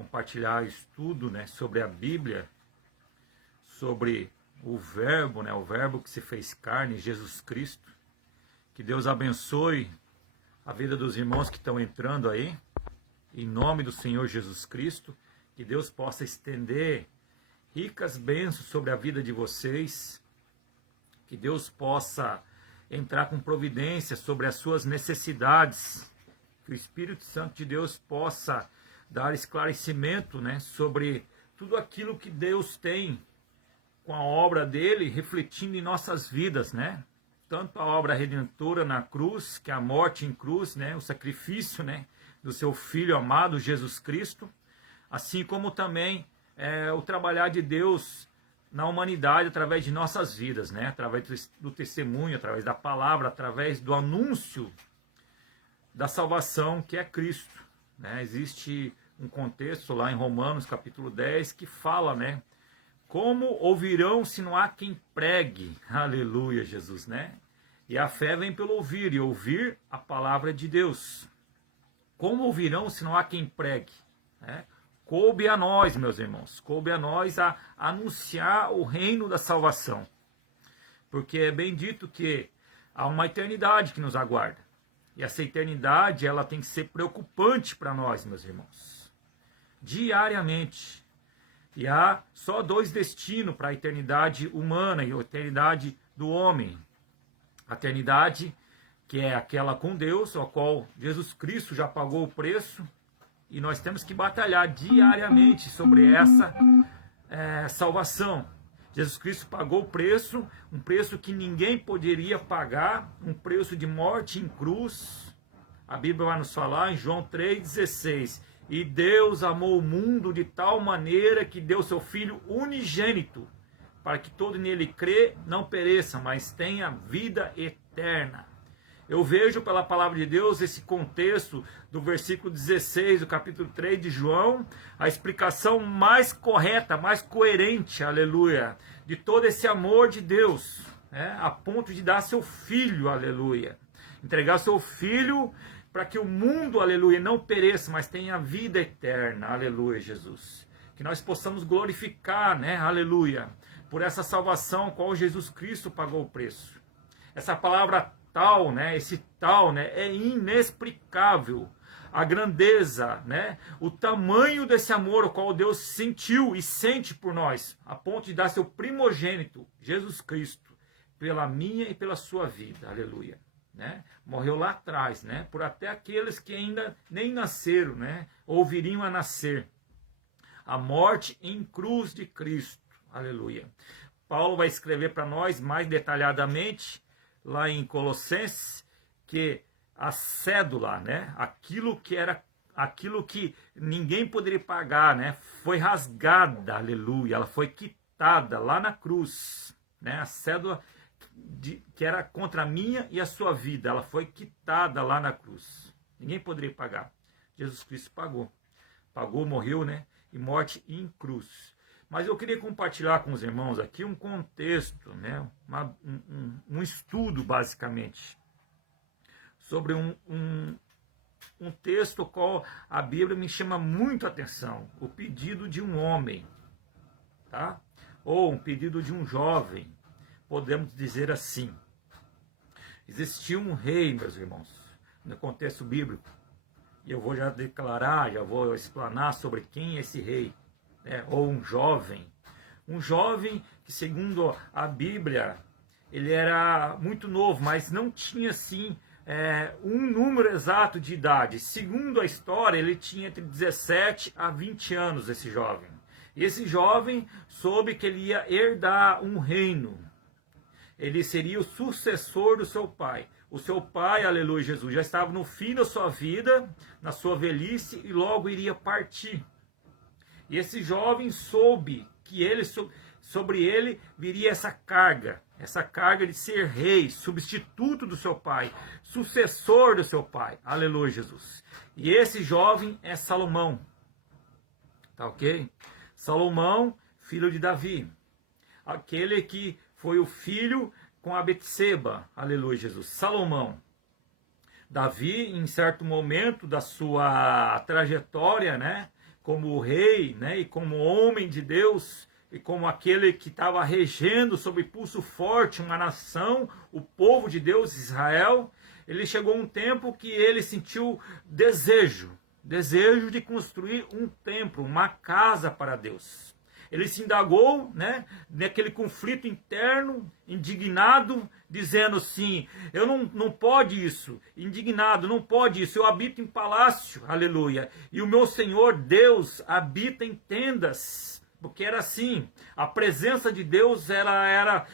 compartilhar estudo, né, sobre a Bíblia, sobre o Verbo, né, o Verbo que se fez carne, Jesus Cristo. Que Deus abençoe a vida dos irmãos que estão entrando aí, em nome do Senhor Jesus Cristo. Que Deus possa estender ricas bênçãos sobre a vida de vocês. Que Deus possa entrar com providência sobre as suas necessidades. Que o Espírito Santo de Deus possa dar esclarecimento, né, sobre tudo aquilo que Deus tem com a obra dele refletindo em nossas vidas, né? Tanto a obra redentora na cruz, que é a morte em cruz, né, o sacrifício, né, do seu Filho amado Jesus Cristo, assim como também o trabalhar de Deus na humanidade através de nossas vidas, né, através do testemunho, através da palavra, através do anúncio da salvação que é Cristo, né? Existe um contexto lá em Romanos capítulo 10 que fala, né, como ouvirão se não há quem pregue? Aleluia, Jesus, né? E a fé vem pelo ouvir, e ouvir a palavra de Deus. Como ouvirão se não há quem pregue? Né? Coube a nós, meus irmãos, coube a nós a anunciar o reino da salvação. Porque é bem dito que há uma eternidade que nos aguarda. E essa eternidade, ela tem que ser preocupante para nós, meus irmãos. Diariamente. E há só dois destinos para a eternidade humana e a eternidade do homem. A eternidade que é aquela com Deus, ao qual Jesus Cristo já pagou o preço. E nós temos que batalhar diariamente sobre essa salvação. Jesus Cristo pagou o preço, um preço que ninguém poderia pagar, um preço de morte em cruz. A Bíblia vai nos falar em João 3,16. E Deus amou o mundo de tal maneira que deu seu Filho unigênito, para que todo nele crê não pereça, mas tenha vida eterna. Eu vejo pela palavra de Deus esse contexto do versículo 16 do capítulo 3 de João, a explicação mais correta, mais coerente, aleluia, de todo esse amor de Deus, né, a ponto de dar seu Filho, aleluia, entregar seu Filho para que o mundo, aleluia, não pereça, mas tenha vida eterna, aleluia, Jesus. Que nós possamos glorificar, né, aleluia, por essa salvação a qual Jesus Cristo pagou o preço. Essa palavra tal, né, esse tal, né, é inexplicável. A grandeza, né, o tamanho desse amor o qual Deus sentiu e sente por nós, a ponto de dar seu primogênito, Jesus Cristo, pela minha e pela sua vida, aleluia. Né? Morreu lá atrás, né? Por até aqueles que ainda nem nasceram, né? Ou viriam a nascer. A morte em cruz de Cristo, aleluia. Paulo vai escrever para nós mais detalhadamente, lá em Colossenses, que a cédula, né? Aquilo que ninguém poderia pagar, né? Foi rasgada, aleluia. Ela foi quitada lá na cruz, né? A cédula que era contra a minha e a sua vida, ela foi quitada lá na cruz. Ninguém poderia pagar. Jesus Cristo pagou. Pagou, morreu, né? E morte em cruz. Mas eu queria compartilhar com os irmãos aqui um contexto, né? Um estudo, basicamente, sobre um texto qual a Bíblia me chama muito a atenção. O pedido de um homem, tá? Ou um pedido de um jovem. Podemos dizer assim, existia um rei, meus irmãos, no contexto bíblico, e eu vou já declarar, já vou explanar sobre quem é esse rei, né? Ou um jovem que, segundo a Bíblia, ele era muito novo, mas não tinha, assim, um número exato de idade. Segundo a história, ele tinha entre 17 a 20 anos, esse jovem. E esse jovem soube que ele ia herdar um reino. Ele seria o sucessor do seu pai. O seu pai, aleluia, Jesus, já estava no fim da sua vida, na sua velhice, e logo iria partir. E esse jovem soube que sobre ele viria essa carga de ser rei, substituto do seu pai, sucessor do seu pai. Aleluia, Jesus. E esse jovem é Salomão. Tá ok? Salomão, filho de Davi. Aquele que foi o filho com a Betseba, aleluia, Jesus, Salomão. Davi, em certo momento da sua trajetória, né, como rei, né, e como homem de Deus, e como aquele que estava regendo sob pulso forte uma nação, o povo de Deus, Israel, ele chegou um tempo que ele sentiu desejo de construir um templo, uma casa para Deus. Ele se indagou, né, naquele conflito interno, indignado, dizendo assim, eu não pode isso, indignado, não pode isso, eu habito em palácio, aleluia, e o meu Senhor Deus habita em tendas. Porque era assim, a presença de Deus era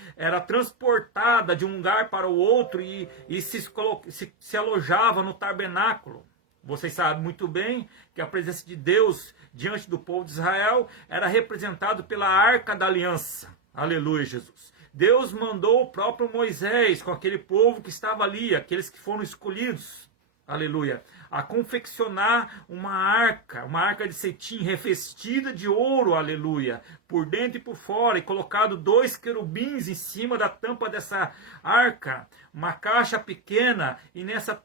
transportada de um lugar para o outro e se alojava no tabernáculo. Vocês sabem muito bem que a presença de Deus diante do povo de Israel era representado pela Arca da Aliança. Aleluia, Jesus. Deus mandou o próprio Moisés com aquele povo que estava ali, aqueles que foram escolhidos. Aleluia, a confeccionar uma arca de cetim revestida de ouro, aleluia, por dentro e por fora, e colocado 2 querubins em cima da tampa dessa arca, uma caixa pequena, e nessa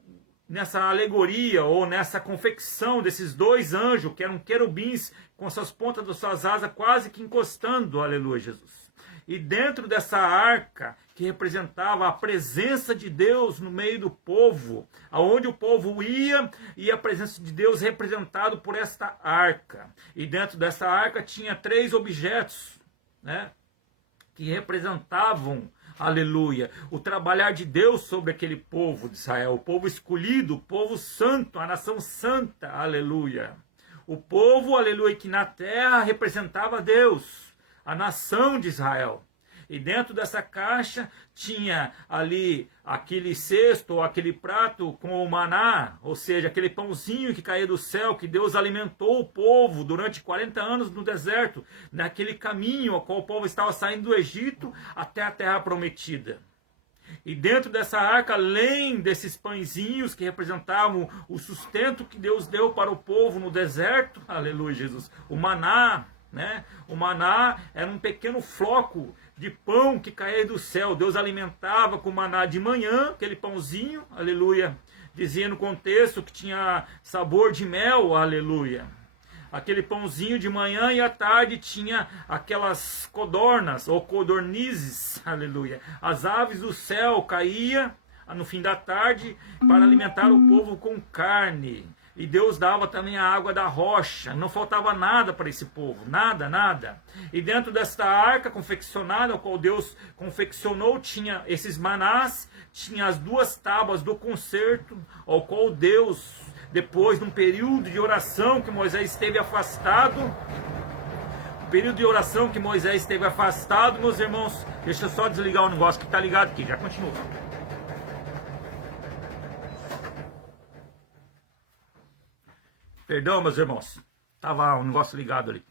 alegoria, ou nessa confecção desses 2 anjos, que eram querubins, com suas pontas das suas asas quase que encostando, aleluia, Jesus. E dentro dessa arca, que representava a presença de Deus no meio do povo, aonde o povo ia, e a presença de Deus representado por esta arca. E dentro dessa arca tinha 3 objetos, né, que representavam, aleluia, o trabalhar de Deus sobre aquele povo de Israel, o povo escolhido, o povo santo, a nação santa, aleluia. O povo, aleluia, que na terra representava Deus, a nação de Israel. E dentro dessa caixa tinha ali aquele cesto ou aquele prato com o maná, ou seja, aquele pãozinho que caía do céu, que Deus alimentou o povo durante 40 anos no deserto, naquele caminho ao qual o povo estava saindo do Egito até a terra prometida. E dentro dessa arca, além desses pãezinhos que representavam o sustento que Deus deu para o povo no deserto, aleluia, Jesus, o maná, né? O maná era um pequeno floco de pão que caía do céu. Deus alimentava com maná de manhã, aquele pãozinho, aleluia. Dizia no contexto que tinha sabor de mel, aleluia. Aquele pãozinho de manhã, e à tarde tinha aquelas codornas ou codornizes, aleluia. As aves do céu caíam no fim da tarde para alimentar o povo com carne. E Deus dava também a água da rocha, não faltava nada para esse povo, nada, nada. E dentro desta arca confeccionada, ao qual Deus confeccionou, tinha esses manás, tinha as 2 tábuas do concerto, ao qual Deus, depois de um período de oração que Moisés esteve afastado, meus irmãos, deixa eu só desligar o negócio que está ligado aqui, já continua. Perdão, meus irmãos, estava um negócio ligado ali.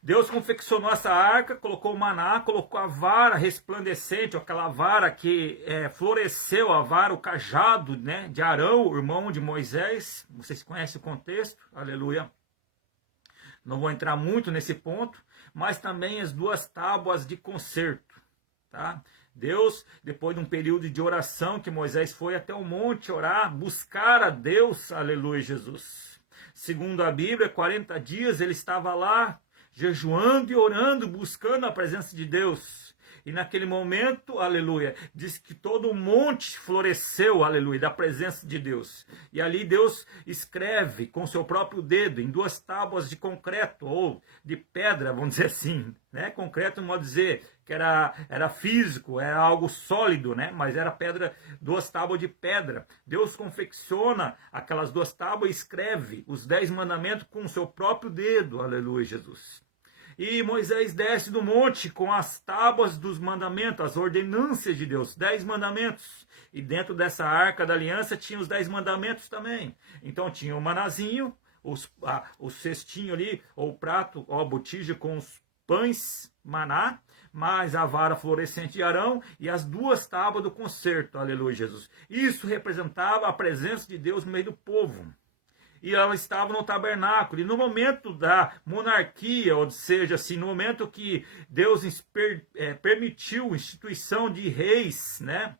Deus confeccionou essa arca, colocou o maná, colocou a vara resplandecente, aquela vara que floresceu, a vara, o cajado, né, de Arão, o irmão de Moisés. Vocês conhecem o contexto, aleluia. Não vou entrar muito nesse ponto, mas também as 2 tábuas de concerto, tá? Deus, depois de um período de oração que Moisés foi até o monte orar, buscar a Deus, aleluia, Jesus. Segundo a Bíblia, 40 dias ele estava lá, jejuando e orando, buscando a presença de Deus. E naquele momento, aleluia, diz que todo o monte floresceu, aleluia, da presença de Deus. E ali Deus escreve com seu próprio dedo, em 2 tábuas de concreto, ou de pedra, vamos dizer assim, né? Concreto, não pode dizer que era físico, era algo sólido, né? Mas era pedra, 2 tábuas de pedra. Deus confecciona aquelas 2 tábuas e escreve os 10 mandamentos com o seu próprio dedo, aleluia, Jesus. E Moisés desce do monte com as tábuas dos mandamentos, as ordenâncias de Deus, 10 mandamentos. E dentro dessa arca da aliança tinha os 10 mandamentos também. Então tinha o manazinho, o cestinho ali, ou o prato, ou a botija com os pães, maná, mais a vara florescente de Arão e as 2 tábuas do concerto, aleluia, Jesus. Isso representava a presença de Deus no meio do povo. E ela estava no tabernáculo. E no momento da monarquia, ou seja, assim, no momento que Deus permitiu a instituição de reis, né?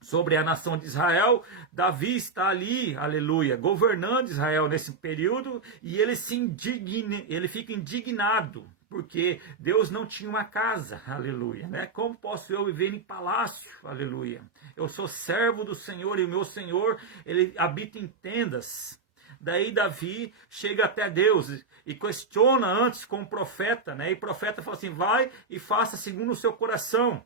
sobre a nação de Israel. Davi está ali, aleluia, governando Israel nesse período, e ele ele fica indignado, porque Deus não tinha uma casa, aleluia, né? Como posso eu viver em palácio, aleluia? Eu sou servo do Senhor, e o meu Senhor, ele habita em tendas. Daí Davi chega até Deus e questiona antes com o profeta, né? E o profeta fala assim, vai e faça segundo o seu coração.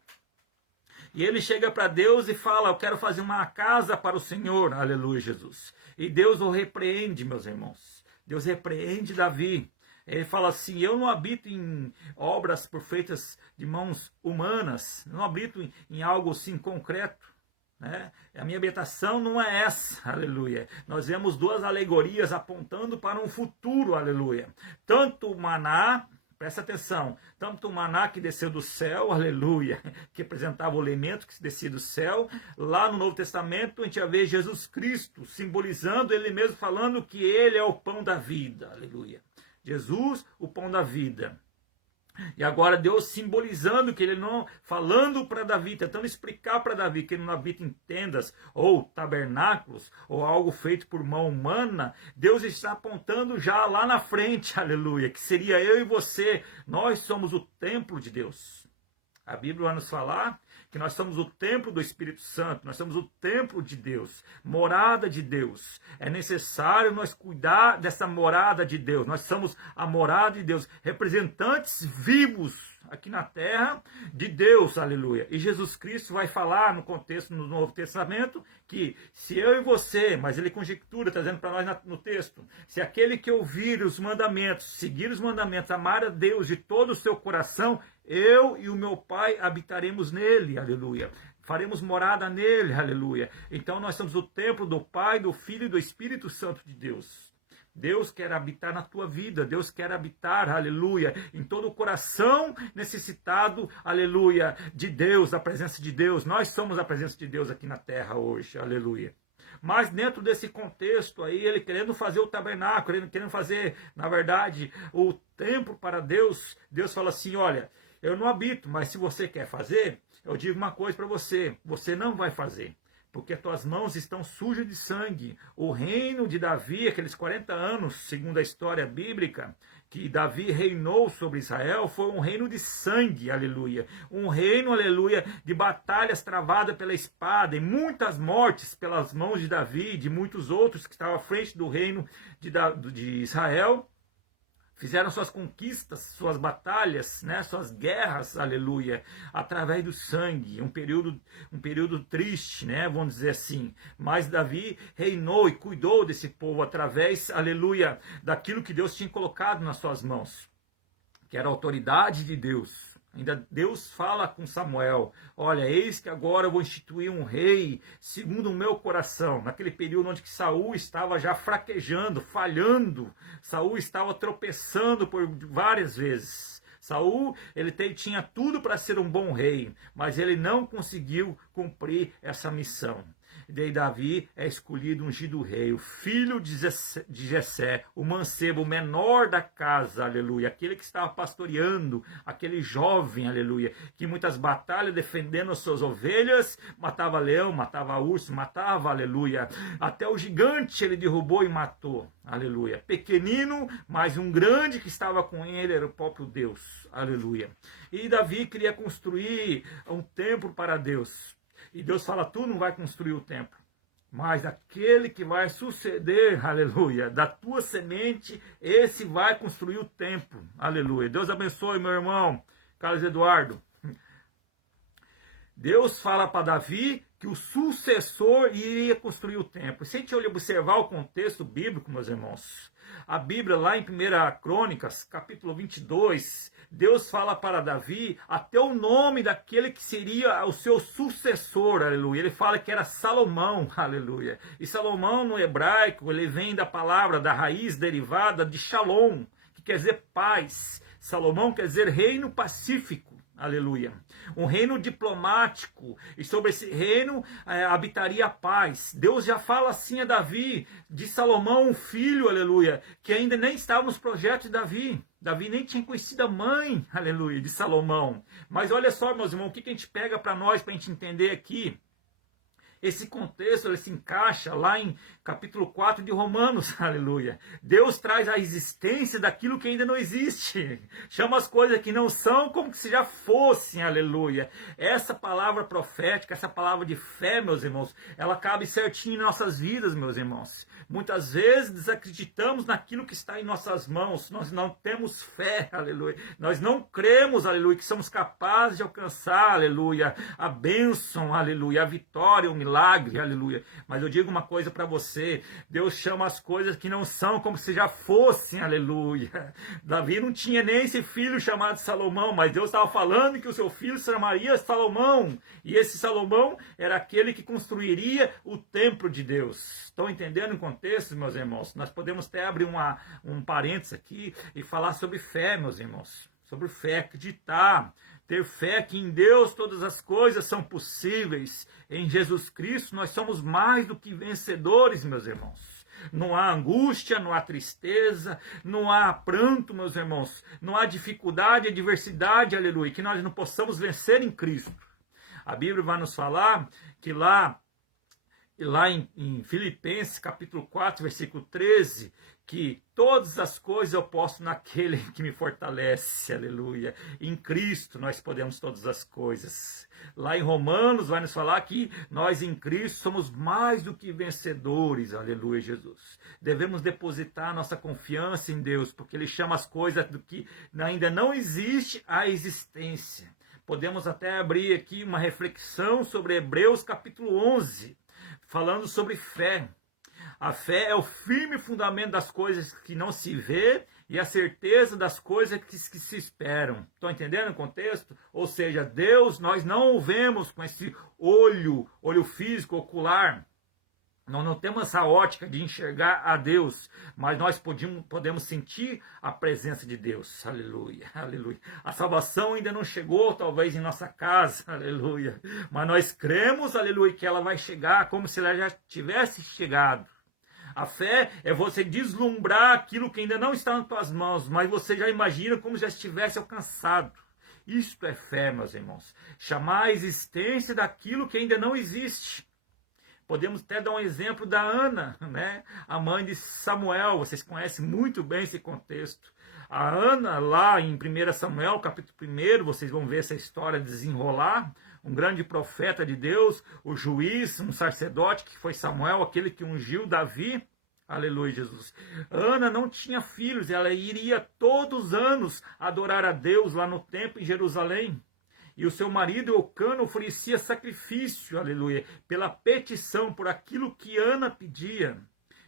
E ele chega para Deus e fala, eu quero fazer uma casa para o Senhor, aleluia, Jesus. E Deus o repreende, meus irmãos. Deus repreende Davi. Ele fala assim, eu não habito em obras feitas de mãos humanas, não habito em algo assim concreto, né? A minha habitação não é essa, aleluia. Nós vemos duas alegorias apontando para um futuro, aleluia. Tanto o maná, presta atenção, tanto o maná que desceu do céu, aleluia, que representava o alimento que descia do céu, lá no Novo Testamento a gente vai ver Jesus Cristo, simbolizando ele mesmo, falando que ele é o pão da vida, aleluia. Jesus, o pão da vida. E agora Deus simbolizando que ele não, falando para Davi, tentando explicar para Davi que ele não habita em tendas ou tabernáculos ou algo feito por mão humana. Deus está apontando já lá na frente, aleluia, que seria eu e você. Nós somos o templo de Deus. A Bíblia vai nos falar que nós somos o templo do Espírito Santo, nós somos o templo de Deus, morada de Deus. É necessário nós cuidar dessa morada de Deus. Nós somos a morada de Deus, representantes vivos aqui na terra de Deus, aleluia. E Jesus Cristo vai falar no contexto no Novo Testamento que se eu e você, mas ele conjectura, trazendo para nós no texto, se aquele que ouvir os mandamentos, seguir os mandamentos, amar a Deus de todo o seu coração, eu e o meu Pai habitaremos nele, aleluia. Faremos morada nele, aleluia. Então nós somos o templo do Pai, do Filho e do Espírito Santo de Deus. Deus quer habitar na tua vida, Deus quer habitar, aleluia, em todo o coração necessitado, aleluia, de Deus, da presença de Deus. Nós somos a presença de Deus aqui na terra hoje, aleluia. Mas dentro desse contexto aí, ele querendo fazer o tabernáculo, ele querendo fazer, na verdade, o templo para Deus, Deus fala assim, olha, eu não habito, mas se você quer fazer, eu digo uma coisa para você, você não vai fazer. Porque tuas mãos estão sujas de sangue. O reino de Davi, aqueles 40 anos, segundo a história bíblica, que Davi reinou sobre Israel, foi um reino de sangue, aleluia. Um reino, aleluia, de batalhas travadas pela espada, e muitas mortes pelas mãos de Davi e de muitos outros que estavam à frente do reino de Israel. Fizeram suas conquistas, suas batalhas, né, suas guerras, aleluia, através do sangue, um período triste, né, vamos dizer assim. Mas Davi reinou e cuidou desse povo através, aleluia, daquilo que Deus tinha colocado nas suas mãos, que era a autoridade de Deus. Ainda Deus fala com Samuel, olha, eis que agora eu vou instituir um rei segundo o meu coração. Naquele período onde que Saul estava já fraquejando, falhando, Saul estava tropeçando por várias vezes. Saul, ele tinha tudo para ser um bom rei, mas ele não conseguiu cumprir essa missão. E daí Davi é escolhido, ungido rei, o filho de Jessé, o mancebo, o menor da casa, aleluia, aquele que estava pastoreando, aquele jovem, aleluia, que em muitas batalhas defendendo as suas ovelhas, matava leão, matava urso, matava, aleluia, até o gigante ele derrubou e matou, aleluia, pequenino, mas um grande que estava com ele era o próprio Deus, aleluia. E Davi queria construir um templo para Deus. E Deus fala, tu não vai construir o templo, mas aquele que vai suceder, aleluia, da tua semente, esse vai construir o templo, aleluia. Deus abençoe, meu irmão, Carlos Eduardo. Deus fala para Davi que o sucessor iria construir o templo. Se a gente observar o contexto bíblico, meus irmãos, a Bíblia lá em 1 Crônicas, capítulo 22, Deus fala para Davi até o nome daquele que seria o seu sucessor, aleluia. Ele fala que era Salomão, aleluia. E Salomão no hebraico, ele vem da palavra, da raiz derivada de Shalom, que quer dizer paz. Salomão quer dizer reino pacífico. Aleluia. Um reino diplomático, e sobre esse reino habitaria a paz. Deus já fala assim a Davi, de Salomão, um filho, aleluia, que ainda nem estava nos projetos de Davi. Davi nem tinha conhecido a mãe, aleluia, de Salomão. Mas olha só, meus irmãos, o que a gente pega para nós, para a gente entender aqui, Esse contexto ele se encaixa lá em capítulo 4 de Romanos, aleluia. Deus traz a existência daquilo que ainda não existe. Chama as coisas que não são como se já fossem, aleluia. Essa palavra profética, essa palavra de fé, meus irmãos, ela cabe certinho em nossas vidas, meus irmãos. Muitas vezes desacreditamos naquilo que está em nossas mãos. Nós não temos fé, aleluia. Nós não cremos, aleluia, que somos capazes de alcançar, aleluia, a bênção, aleluia, a vitória, o milagre, aleluia. Mas eu digo uma coisa para você, Deus chama as coisas que não são como se já fossem, aleluia. Davi não tinha nem esse filho chamado Salomão, mas Deus estava falando que o seu filho se chamaria Salomão. E esse Salomão era aquele que construiria o templo de Deus. Estão entendendo o contexto, meus irmãos? Nós podemos até abrir um parênteses aqui e falar sobre fé, meus irmãos. Sobre fé, acreditar, ter fé que em Deus todas as coisas são possíveis. Em Jesus Cristo nós somos mais do que vencedores, meus irmãos. Não há angústia, não há tristeza, não há pranto, meus irmãos. Não há dificuldade, adversidade, aleluia, que nós não possamos vencer em Cristo. A Bíblia vai nos falar que lá em Filipenses, capítulo 4, versículo 13, que todas as coisas eu posso naquele que me fortalece, aleluia. Em Cristo nós podemos todas as coisas. Lá em Romanos vai nos falar que nós em Cristo somos mais do que vencedores, aleluia, Jesus. Devemos depositar nossa confiança em Deus, porque Ele chama as coisas do que ainda não existe à existência. Podemos até abrir aqui uma reflexão sobre Hebreus capítulo 11, falando sobre fé. A fé é o firme fundamento das coisas que não se vê e a certeza das coisas que se esperam. Estão entendendo o contexto? Ou seja, Deus nós não o vemos com esse olho físico, ocular. Nós não temos essa ótica de enxergar a Deus, mas nós podemos sentir a presença de Deus. Aleluia, aleluia. A salvação ainda não chegou, talvez, em nossa casa, aleluia. Mas nós cremos, aleluia, que ela vai chegar como se ela já tivesse chegado. A fé é você deslumbrar aquilo que ainda não está nas tuas mãos, mas você já imagina como já estivesse alcançado. Isto é fé, meus irmãos. Chamar a existência daquilo que ainda não existe. Podemos até dar um exemplo da Ana, né? A mãe de Samuel. Vocês conhecem muito bem esse contexto. A Ana, lá em 1 Samuel, capítulo 1, vocês vão ver essa história desenrolar. Um grande profeta de Deus, o juiz, um sacerdote, que foi Samuel, aquele que ungiu Davi. Aleluia, Jesus. Ana não tinha filhos, ela iria todos os anos adorar a Deus lá no templo em Jerusalém. E o seu marido Eucana oferecia sacrifício, aleluia, pela petição, por aquilo que Ana pedia.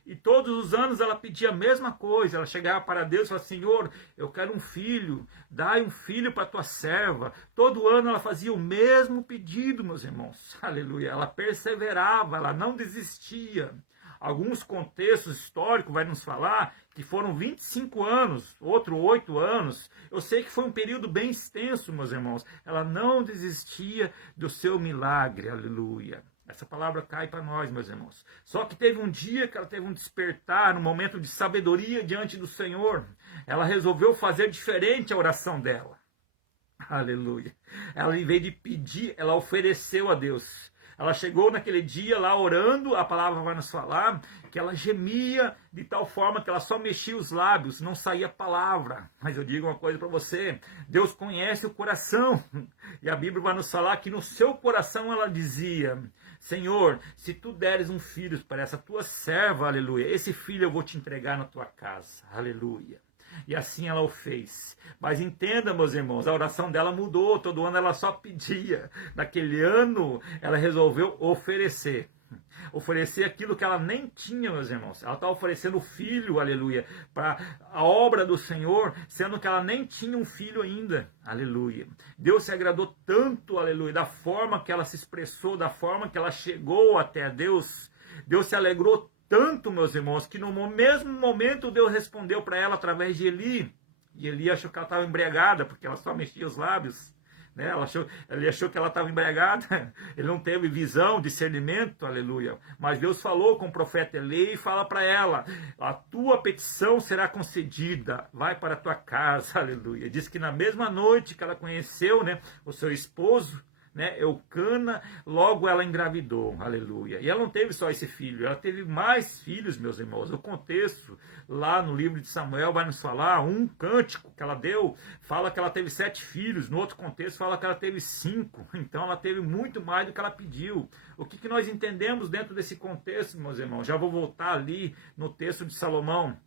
E todos os anos ela pedia a mesma coisa. Ela chegava para Deus e falava: Senhor, eu quero um filho, dai um filho para a tua serva. Todo ano ela fazia o mesmo pedido, meus irmãos. Aleluia. Ela perseverava, ela não desistia. Alguns contextos históricos vai nos falar que foram 25 anos, outro 8 anos. Eu sei que foi um período bem extenso, meus irmãos. Ela não desistia do seu milagre, aleluia. Essa palavra cai para nós, meus irmãos. Só que teve um dia que ela teve um despertar, um momento de sabedoria diante do Senhor. Ela resolveu fazer diferente a oração dela. Aleluia. Ela, em vez de pedir, ela ofereceu a Deus. Ela chegou naquele dia lá orando, a palavra vai nos falar, que ela gemia de tal forma que ela só mexia os lábios, não saía palavra. Mas eu digo uma coisa para você, Deus conhece o coração. E a Bíblia vai nos falar que no seu coração ela dizia: Senhor, se tu deres um filho para essa tua serva, aleluia, esse filho eu vou te entregar na tua casa, aleluia. E assim ela o fez. Mas entenda, meus irmãos, a oração dela mudou. Todo ano ela só pedia. Naquele ano ela resolveu oferecer. Oferecer aquilo que ela nem tinha, meus irmãos. Ela está oferecendo o filho, aleluia, para a obra do Senhor, sendo que ela nem tinha um filho ainda, aleluia. Deus se agradou tanto, aleluia, da forma que ela se expressou, da forma que ela chegou até Deus. Deus se alegrou tanto, meus irmãos, que no mesmo momento Deus respondeu para ela através de Eli. E Eli achou que ela estava embriagada, porque ela só mexia os lábios. Né? Ele achou que ela estava embriagada. Ele não teve visão, discernimento, aleluia. Mas Deus falou com o profeta Eli e fala para ela: a tua petição será concedida, vai para a tua casa, aleluia. Diz que na mesma noite que ela conheceu, né, o seu esposo, né? Eucana, logo ela engravidou, aleluia. E ela não teve só esse filho, ela teve mais filhos, meus irmãos. O contexto, lá no livro de Samuel, vai nos falar, um cântico que ela deu, fala que ela teve 7 filhos, no outro contexto fala que ela teve 5, então ela teve muito mais do que ela pediu. O que nós entendemos dentro desse contexto, meus irmãos? Já vou voltar ali no texto de Salomão.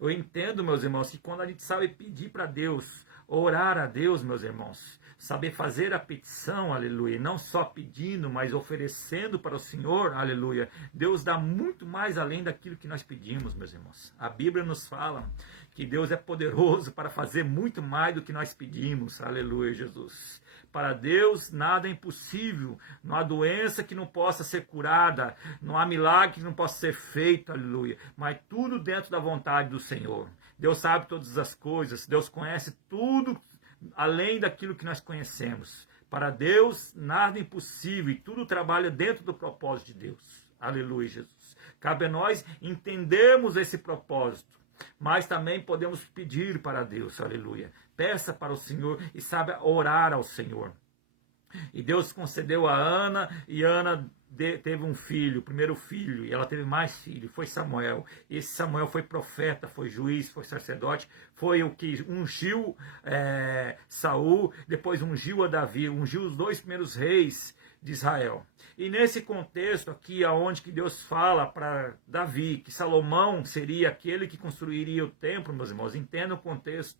Eu entendo, meus irmãos, que quando a gente sabe pedir para Deus, orar a Deus, meus irmãos, saber fazer a petição, aleluia, não só pedindo, mas oferecendo para o Senhor, aleluia, Deus dá muito mais além daquilo que nós pedimos, meus irmãos. A Bíblia nos fala que Deus é poderoso para fazer muito mais do que nós pedimos, aleluia, Jesus. Para Deus nada é impossível, não há doença que não possa ser curada, não há milagre que não possa ser feito, aleluia, mas tudo dentro da vontade do Senhor. Deus sabe todas as coisas, Deus conhece tudo além daquilo que nós conhecemos. Para Deus nada é impossível e tudo trabalha dentro do propósito de Deus, aleluia, Jesus. Cabe a nós entendermos esse propósito, mas também podemos pedir para Deus, aleluia. Peça para o Senhor e saiba orar ao Senhor. E Deus concedeu a Ana, e Ana teve um filho, o primeiro filho, e ela teve mais filhos, foi Samuel. Esse Samuel foi profeta, foi juiz, foi sacerdote, foi o que ungiu Saul, depois ungiu a Davi, ungiu os 2 primeiros reis de Israel. E nesse contexto aqui, aonde que Deus fala para Davi, que Salomão seria aquele que construiria o templo, meus irmãos, entenda o contexto.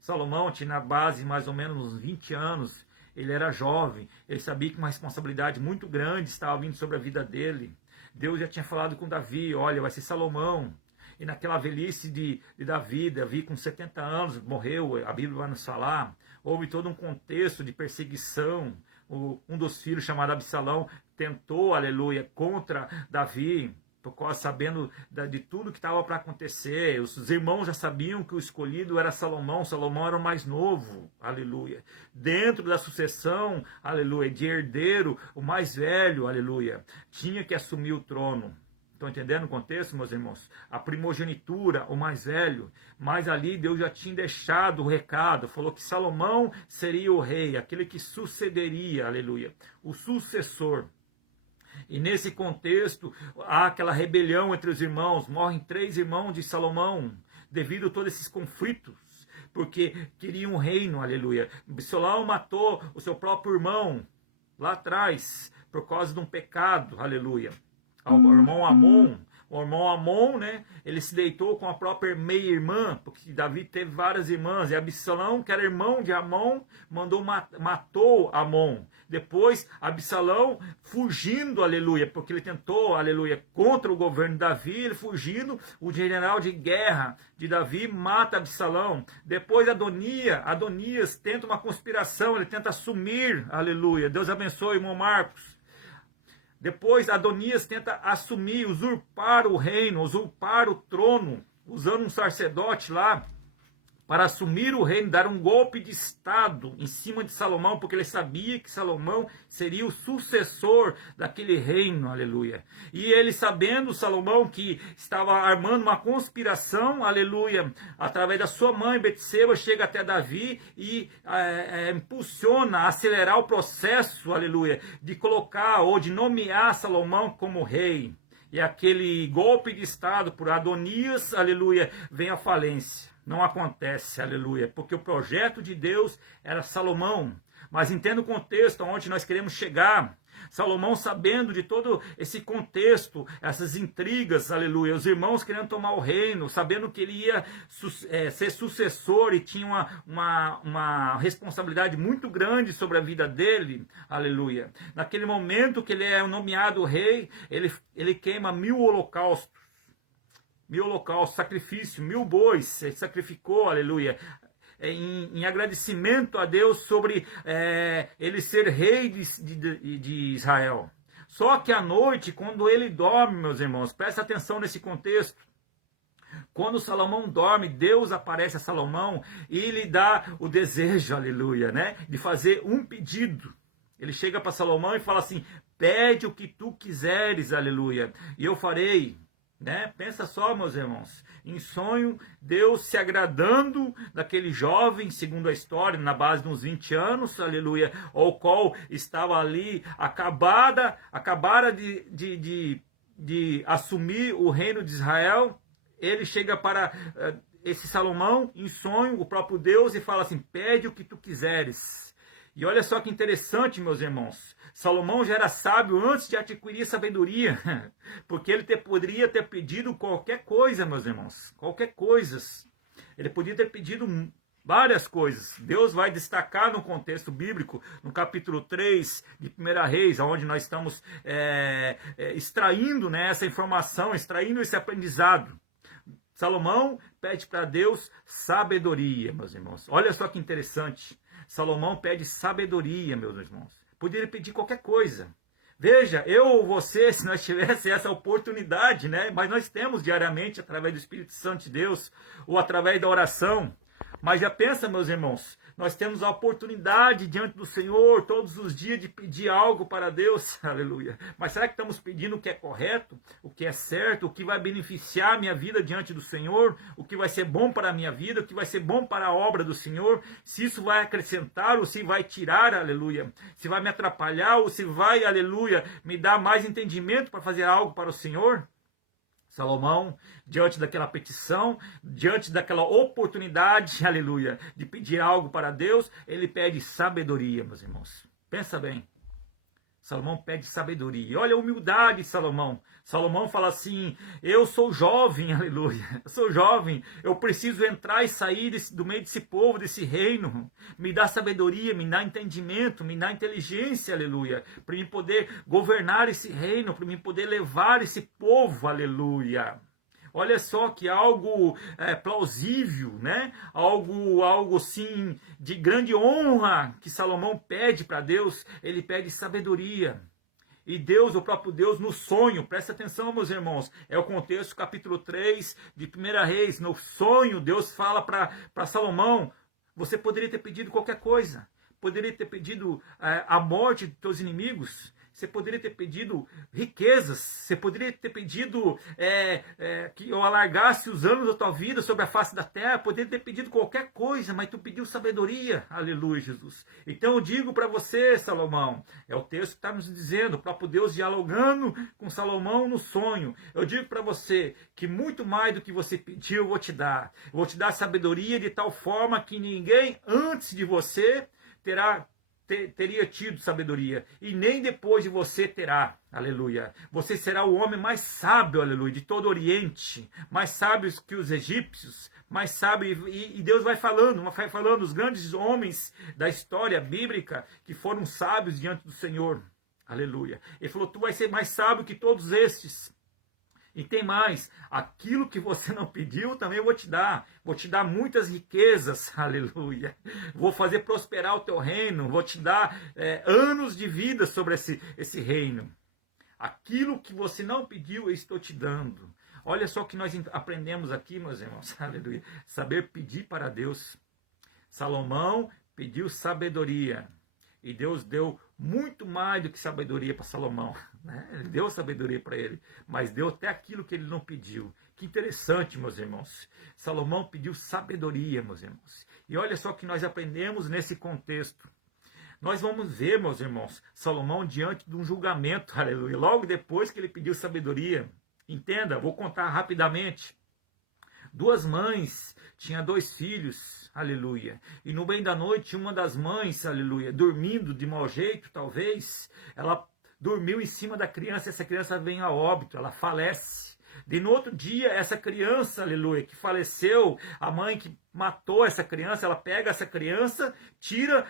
Salomão tinha na base mais ou menos uns 20 anos, ele era jovem, ele sabia que uma responsabilidade muito grande estava vindo sobre a vida dele. Deus já tinha falado com Davi, olha, vai ser Salomão. E naquela velhice de Davi com 70 anos morreu, a Bíblia vai nos falar, houve todo um contexto de perseguição. Um dos filhos, chamado Absalão, tentou, aleluia, contra Davi, por causa, sabendo de tudo que estava para acontecer. Os irmãos já sabiam que o escolhido era Salomão. Salomão era o mais novo, aleluia. Dentro da sucessão, aleluia, de herdeiro, o mais velho, aleluia, tinha que assumir o trono. Estão entendendo o contexto, meus irmãos? A primogenitura, o mais velho, mas ali Deus já tinha deixado o recado, falou que Salomão seria o rei, aquele que sucederia, aleluia, o sucessor. E nesse contexto, há aquela rebelião entre os irmãos, morrem 3 irmãos de Salomão, devido a todos esses conflitos, porque queriam um reino, aleluia. Absalão matou o seu próprio irmão, lá atrás, por causa de um pecado, aleluia. O irmão Amon, né, ele se deitou com a própria meia-irmã, porque Davi teve várias irmãs, e Absalão, que era irmão de Amon, matou Amon. Depois, Absalão, fugindo, aleluia, porque ele tentou, aleluia, contra o governo de Davi, ele fugindo, o general de guerra de Davi mata Absalão. Depois, Adonias tenta uma conspiração, ele tenta assumir, aleluia. Deus abençoe, irmão Marcos. Depois, Adonias tenta assumir, usurpar o reino, usurpar o trono, usando um sacerdote lá, para assumir o reino, dar um golpe de estado em cima de Salomão, porque ele sabia que Salomão seria o sucessor daquele reino, aleluia. E ele, sabendo, Salomão, que estava armando uma conspiração, aleluia, através da sua mãe, Betseba, chega até Davi e impulsiona, acelerar o processo, aleluia, de colocar ou de nomear Salomão como rei. E aquele golpe de estado por Adonias, aleluia, vem à falência. Não acontece, aleluia, porque o projeto de Deus era Salomão. Mas entenda o contexto onde nós queremos chegar. Salomão, sabendo de todo esse contexto, essas intrigas, aleluia, os irmãos querendo tomar o reino, sabendo que ele ia ser sucessor e tinha uma responsabilidade muito grande sobre a vida dele, aleluia. Naquele momento que ele é nomeado rei, ele queima 1000 holocaustos. 1000 holocaustos, sacrifício, 1000 bois, ele sacrificou, aleluia, em agradecimento a Deus sobre ele ser rei de Israel. Só que à noite, quando ele dorme, meus irmãos, presta atenção nesse contexto. Quando Salomão dorme, Deus aparece a Salomão e lhe dá o desejo, aleluia, né, de fazer um pedido. Ele chega para Salomão e fala assim, pede o que tu quiseres, aleluia, e eu farei. né? Pensa só, meus irmãos, em sonho, Deus se agradando daquele jovem, segundo a história, na base de uns 20 anos, aleluia, o qual estava ali, acabara de assumir o reino de Israel. Ele chega para esse Salomão, em sonho, o próprio Deus, e fala assim: pede o que tu quiseres. E olha só que interessante, meus irmãos, Salomão já era sábio antes de adquirir sabedoria, porque ele poderia ter pedido qualquer coisa, meus irmãos, qualquer coisa. Ele podia ter pedido várias coisas. Deus vai destacar no contexto bíblico, no capítulo 3 de 1 Reis, onde nós estamos extraindo, né, essa informação, extraindo esse aprendizado. Salomão pede para Deus sabedoria, meus irmãos. Olha só que interessante. Salomão pede sabedoria, meus irmãos. Poderia pedir qualquer coisa. Veja, eu ou você, se nós tivéssemos essa oportunidade, né? Mas nós temos diariamente, através do Espírito Santo de Deus, ou através da oração. Mas já pensa, meus irmãos, nós temos a oportunidade diante do Senhor todos os dias de pedir algo para Deus, aleluia. Mas será que estamos pedindo o que é correto, o que é certo, o que vai beneficiar a minha vida diante do Senhor, o que vai ser bom para a minha vida, o que vai ser bom para a obra do Senhor, se isso vai acrescentar ou se vai tirar, aleluia, se vai me atrapalhar ou se vai, aleluia, me dar mais entendimento para fazer algo para o Senhor? Salomão, diante daquela petição, diante daquela oportunidade, aleluia, de pedir algo para Deus, ele pede sabedoria, meus irmãos. Pensa bem. Salomão pede sabedoria. E olha a humildade de Salomão. Salomão fala assim: eu sou jovem, aleluia. Eu sou jovem. Eu preciso entrar e sair do meio desse povo, desse reino. Me dá sabedoria, me dá entendimento, me dá inteligência, aleluia. Para mim poder governar esse reino, para mim poder levar esse povo, aleluia. Olha só que algo plausível, né? Algo assim de grande honra que Salomão pede para Deus. Ele pede sabedoria. E Deus, o próprio Deus, no sonho, presta atenção, meus irmãos, é o contexto, capítulo 3 de 1 Reis. No sonho, Deus fala para Salomão: você poderia ter pedido qualquer coisa. Poderia ter pedido a morte de teus inimigos. Você poderia ter pedido riquezas, você poderia ter pedido que eu alargasse os anos da tua vida sobre a face da terra, poderia ter pedido qualquer coisa, mas tu pediu sabedoria, aleluia, Jesus. Então eu digo para você, Salomão, é o texto que está nos dizendo, o próprio Deus dialogando com Salomão no sonho. Eu digo para você que muito mais do que você pediu eu vou te dar. Eu vou te dar sabedoria de tal forma que ninguém antes de você teria tido sabedoria, e nem depois de você terá, aleluia. Você será o homem mais sábio, aleluia, de todo o Oriente, mais sábio que os egípcios, mais sábio, e Deus vai falando os grandes homens da história bíblica que foram sábios diante do Senhor, aleluia. Ele falou: tu vai ser mais sábio que todos estes. E tem mais, aquilo que você não pediu também eu vou te dar muitas riquezas, aleluia, vou fazer prosperar o teu reino, vou te dar anos de vida sobre esse reino, aquilo que você não pediu eu estou te dando. Olha só o que nós aprendemos aqui, meus irmãos, aleluia, saber pedir para Deus. Salomão pediu sabedoria, e Deus deu muito mais do que sabedoria para Salomão, né? Ele deu sabedoria para ele, mas deu até aquilo que ele não pediu. Que interessante, meus irmãos. Salomão pediu sabedoria, meus irmãos. E olha só o que nós aprendemos nesse contexto. Nós vamos ver, meus irmãos, Salomão diante de um julgamento, aleluia, logo depois que ele pediu sabedoria. Entenda, vou contar rapidamente. Duas mães tinham 2 filhos, aleluia. E no meio da noite, uma das mães, aleluia, dormindo de mau jeito, talvez, ela dormiu em cima da criança, essa criança vem a óbito, ela falece. E no outro dia, essa criança, aleluia, que faleceu, a mãe que matou essa criança, ela pega essa criança, tira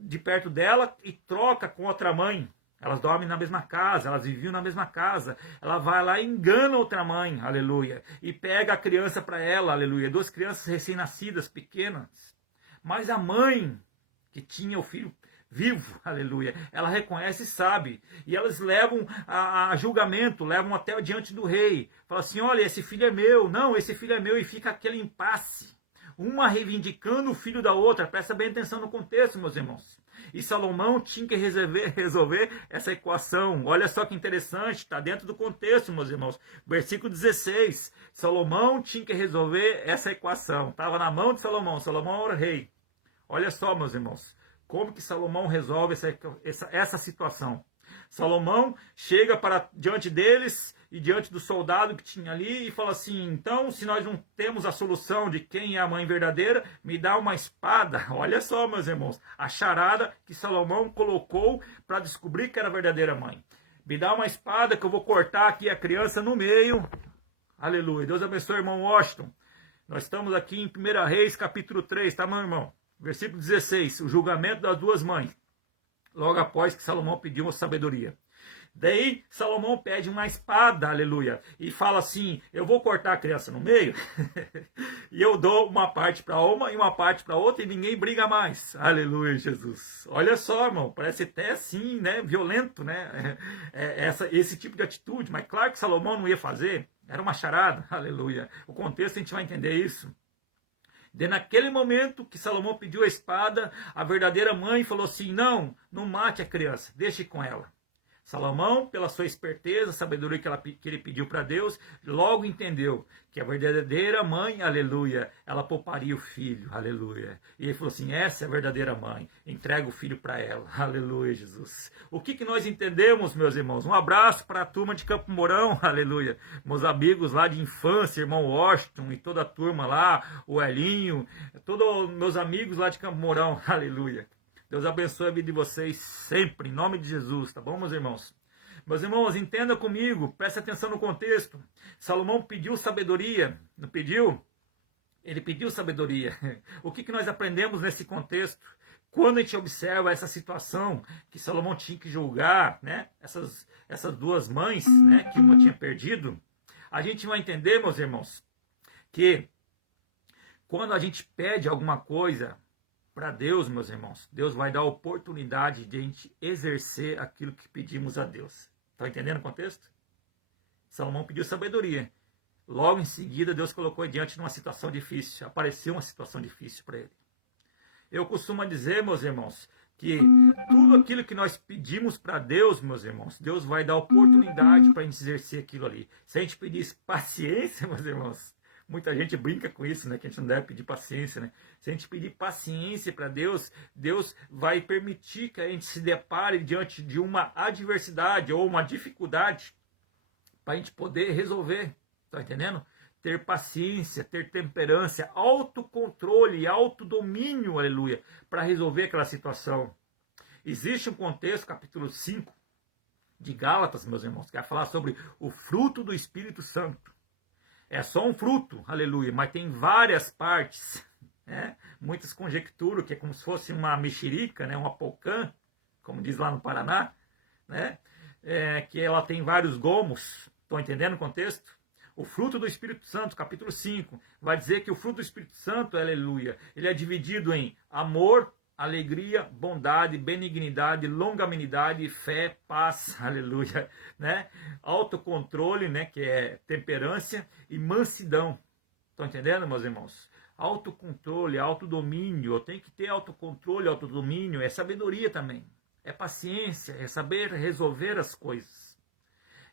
de perto dela e troca com outra mãe. Elas dormem na mesma casa, elas viviam na mesma casa. Ela vai lá e engana outra mãe, aleluia, e pega a criança para ela, aleluia. 2 crianças recém-nascidas, pequenas. Mas a mãe, que tinha o filho vivo, aleluia, ela reconhece e sabe. E elas levam a julgamento, levam até diante do rei. Fala assim: olha, esse filho é meu. Não, esse filho é meu. E fica aquele impasse. uma reivindicando o filho da outra. Presta bem atenção no contexto, meus irmãos. E Salomão tinha que resolver essa equação. Olha só que interessante, está dentro do contexto, meus irmãos. Versículo 16. Salomão tinha que resolver essa equação. Estava na mão de Salomão. Salomão era o rei. Olha só, meus irmãos, como que Salomão resolve essa situação. Salomão chega para diante deles e diante do soldado que tinha ali e fala assim: então, se nós não temos a solução de quem é a mãe verdadeira, me dá uma espada. Olha só, meus irmãos, a charada que Salomão colocou para descobrir que era a verdadeira mãe. Me dá uma espada que eu vou cortar aqui a criança no meio. Aleluia. Deus abençoe, irmão Washington. Nós estamos aqui em 1 Reis, capítulo 3, tá, meu irmão? Versículo 16, o julgamento das duas mães. Logo após que Salomão pediu uma sabedoria. Daí Salomão pede uma espada, aleluia, e fala assim: eu vou cortar a criança no meio e eu dou uma parte para uma e uma parte para outra e ninguém briga mais. Aleluia, Jesus. Olha só, irmão, parece até assim, né, violento, né, esse tipo de atitude, mas claro que Salomão não ia fazer, era uma charada, aleluia. O contexto a gente vai entender isso. De naquele momento que Salomão pediu a espada, a verdadeira mãe falou assim: não mate a criança, deixe com ela. Salomão, pela sua esperteza, sabedoria que ele pediu para Deus, logo entendeu que a verdadeira mãe, aleluia, ela pouparia o filho, aleluia. E ele falou assim: essa é a verdadeira mãe, entrega o filho para ela, aleluia, Jesus. O que nós entendemos, meus irmãos? Um abraço para a turma de Campo Mourão, aleluia. Meus amigos lá de infância, irmão Washington e toda a turma lá, o Elinho, todos meus amigos lá de Campo Mourão, aleluia. Deus abençoe a vida de vocês sempre, em nome de Jesus, tá bom, meus irmãos? Meus irmãos, entenda comigo, preste atenção no contexto. Salomão pediu sabedoria, não pediu? Ele pediu sabedoria. O que nós aprendemos nesse contexto? Quando a gente observa essa situação que Salomão tinha que julgar, né, essas duas mães, né, que uma tinha perdido, a gente vai entender, meus irmãos, que quando a gente pede alguma coisa para Deus, meus irmãos, Deus vai dar a oportunidade de a gente exercer aquilo que pedimos a Deus. Estão entendendo o contexto? Salomão pediu sabedoria. Logo em seguida, Deus colocou ele diante de uma situação difícil. Apareceu uma situação difícil para ele. Eu costumo dizer, meus irmãos, que tudo aquilo que nós pedimos para Deus, meus irmãos, Deus vai dar oportunidade para a gente exercer aquilo ali. Se a gente pedisse paciência, meus irmãos, muita gente brinca com isso, né? Que a gente não deve pedir paciência, né? Se a gente pedir paciência para Deus, Deus vai permitir que a gente se depare diante de uma adversidade ou uma dificuldade para a gente poder resolver. Tá entendendo? Ter paciência, ter temperança, autocontrole, autodomínio, aleluia, para resolver aquela situação. Existe um contexto, capítulo 5 de Gálatas, meus irmãos, que vai falar sobre o fruto do Espírito Santo. É só um fruto, aleluia, mas tem várias partes, né? Muitas conjecturam que é como se fosse uma mexerica, né? Um apocã, como diz lá no Paraná, né? Que ela tem vários gomos. Estão entendendo o contexto? O fruto do Espírito Santo, capítulo 5, vai dizer que o fruto do Espírito Santo, aleluia, ele é dividido em amor, alegria, bondade, benignidade, longanimidade, fé, paz, aleluia, né? Autocontrole, né, que é temperância, e mansidão. Estão entendendo, meus irmãos? Autocontrole, autodomínio, eu tenho que ter autocontrole, autodomínio, é sabedoria também, é paciência, é saber resolver as coisas.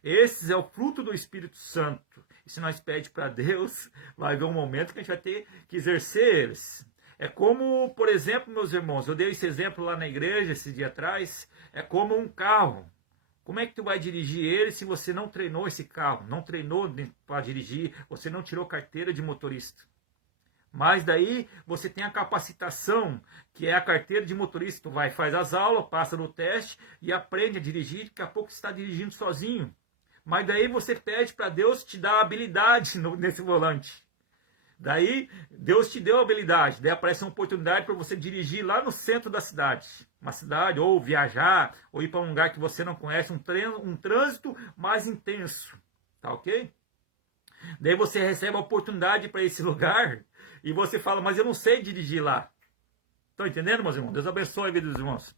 Esse é o fruto do Espírito Santo. E se nós pedimos para Deus, vai haver um momento que a gente vai ter que exercer eles. É como, por exemplo, meus irmãos, eu dei esse exemplo lá na igreja esse dia atrás, é como um carro. Como é que tu vai dirigir ele se você não treinou esse carro? Não treinou para dirigir, você não tirou carteira de motorista. Mas daí você tem a capacitação, que é a carteira de motorista. Tu vai, faz as aulas, passa no teste e aprende a dirigir, daqui a pouco você está dirigindo sozinho. Mas daí você pede para Deus te dar habilidade nesse volante. Daí Deus te deu a habilidade. Daí aparece uma oportunidade para você dirigir lá no centro da cidade. Uma cidade, ou viajar, ou ir para um lugar que você não conhece, um trânsito mais intenso. Tá ok? Daí você recebe a oportunidade para esse lugar e você fala, mas eu não sei dirigir lá. Estão entendendo, meus irmãos? Deus abençoe a vida dos irmãos.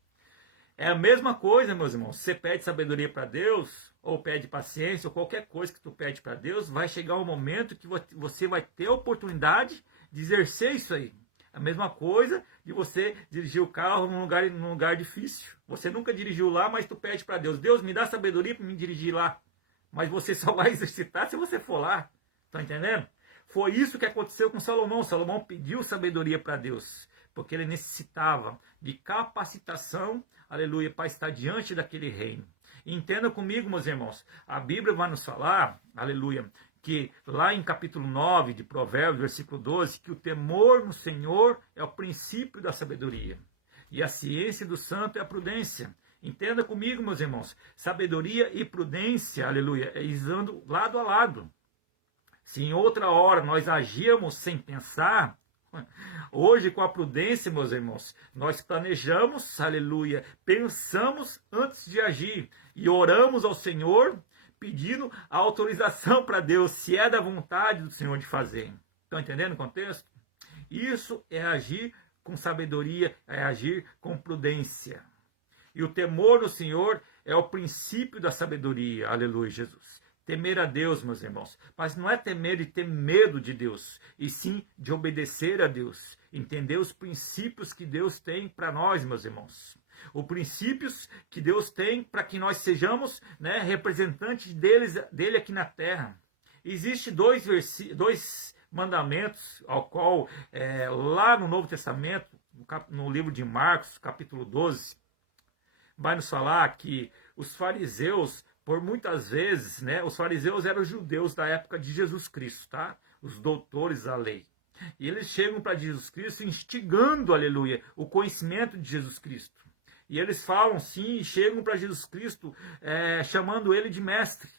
É a mesma coisa, meus irmãos. Você pede sabedoria para Deus, ou pede paciência, ou qualquer coisa que tu pede para Deus, vai chegar um momento que você vai ter a oportunidade de exercer isso aí. A mesma coisa de você dirigir o carro num lugar difícil. Você nunca dirigiu lá, mas tu pede para Deus, Deus, me dá sabedoria para me dirigir lá. Mas você só vai exercitar se você for lá. Tá entendendo? Foi isso que aconteceu com Salomão. Salomão pediu sabedoria para Deus, porque ele necessitava de capacitação, aleluia, para estar diante daquele reino. Entenda comigo, meus irmãos, a Bíblia vai nos falar, aleluia, que lá em capítulo 9 de Provérbios, versículo 12, que o temor no Senhor é o princípio da sabedoria, e a ciência do santo é a prudência. Entenda comigo, meus irmãos, sabedoria e prudência, aleluia, andam lado a lado. Se em outra hora nós agíamos sem pensar, hoje com a prudência, meus irmãos, nós planejamos, aleluia, pensamos antes de agir e oramos ao Senhor pedindo a autorização para Deus, se é da vontade do Senhor de fazer. Estão entendendo o contexto? Isso é agir com sabedoria, é agir com prudência. E o temor do Senhor é o princípio da sabedoria. Aleluia, Jesus. Temer a Deus, meus irmãos. Mas não é temer e ter medo de Deus, e sim de obedecer a Deus. Entender os princípios que Deus tem para nós, meus irmãos. Os princípios que Deus tem para que nós sejamos, né, representantes dele aqui na terra. Existem dois mandamentos, ao qual, lá no Novo Testamento, no livro de Marcos, capítulo 12, vai nos falar que os fariseus, por muitas vezes, né, os fariseus eram os judeus da época de Jesus Cristo, tá? Os doutores da lei. E eles chegam para Jesus Cristo instigando, aleluia, o conhecimento de Jesus Cristo. E eles falam sim, chegam para Jesus Cristo chamando ele de mestre.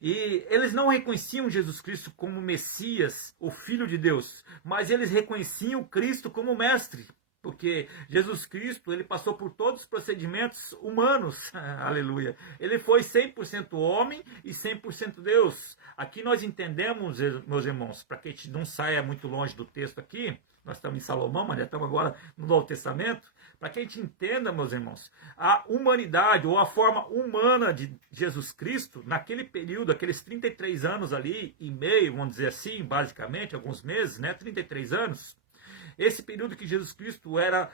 E eles não reconheciam Jesus Cristo como Messias, o Filho de Deus, mas eles reconheciam Cristo como mestre. Porque Jesus Cristo, ele passou por todos os procedimentos humanos, aleluia. Ele foi 100% homem e 100% Deus. Aqui nós entendemos, meus irmãos, para que a gente não saia muito longe do texto aqui, nós estamos em Salomão, mas já estamos agora no Novo Testamento, para que a gente entenda, meus irmãos, a humanidade ou a forma humana de Jesus Cristo, naquele período, aqueles 33 anos ali e meio, vamos dizer assim, basicamente, alguns meses, né, 33 anos, esse período que Jesus Cristo era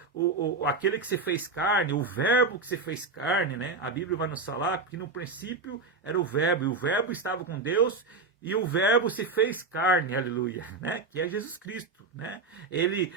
aquele que se fez carne, o verbo que se fez carne, né? A Bíblia vai nos falar que no princípio era o verbo, e o verbo estava com Deus, e o verbo se fez carne, aleluia, né? Que é Jesus Cristo, né? Ele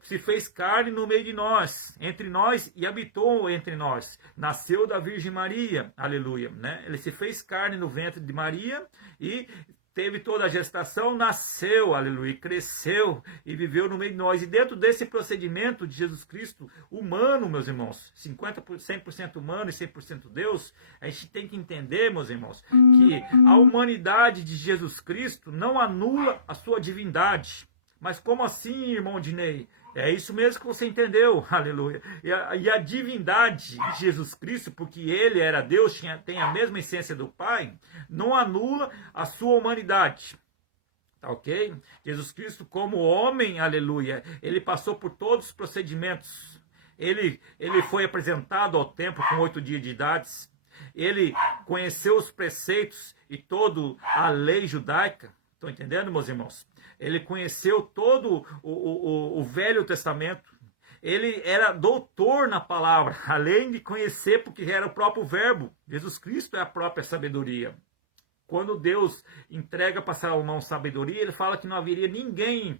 se fez carne no meio de nós, entre nós, e habitou entre nós. Nasceu da Virgem Maria, aleluia, né? Ele se fez carne no ventre de Maria e teve toda a gestação, nasceu, aleluia, cresceu e viveu no meio de nós. E dentro desse procedimento de Jesus Cristo, humano, meus irmãos, 100% humano e 100% Deus, a gente tem que entender, meus irmãos, que a humanidade de Jesus Cristo não anula a sua divindade. Mas como assim, irmão Dinei? É isso mesmo que você entendeu, aleluia. E a divindade de Jesus Cristo, porque ele era Deus, tem a mesma essência do Pai, não anula a sua humanidade. Tá ok? Jesus Cristo, como homem, aleluia, ele passou por todos os procedimentos. Ele foi apresentado ao templo com 8 dias de idade. Ele conheceu os preceitos e toda a lei judaica. Estão entendendo, meus irmãos? Ele conheceu todo o Velho Testamento. Ele era doutor na palavra, além de conhecer, porque era o próprio verbo. Jesus Cristo é a própria sabedoria. Quando Deus entrega para Salomão sabedoria, ele fala que não haveria ninguém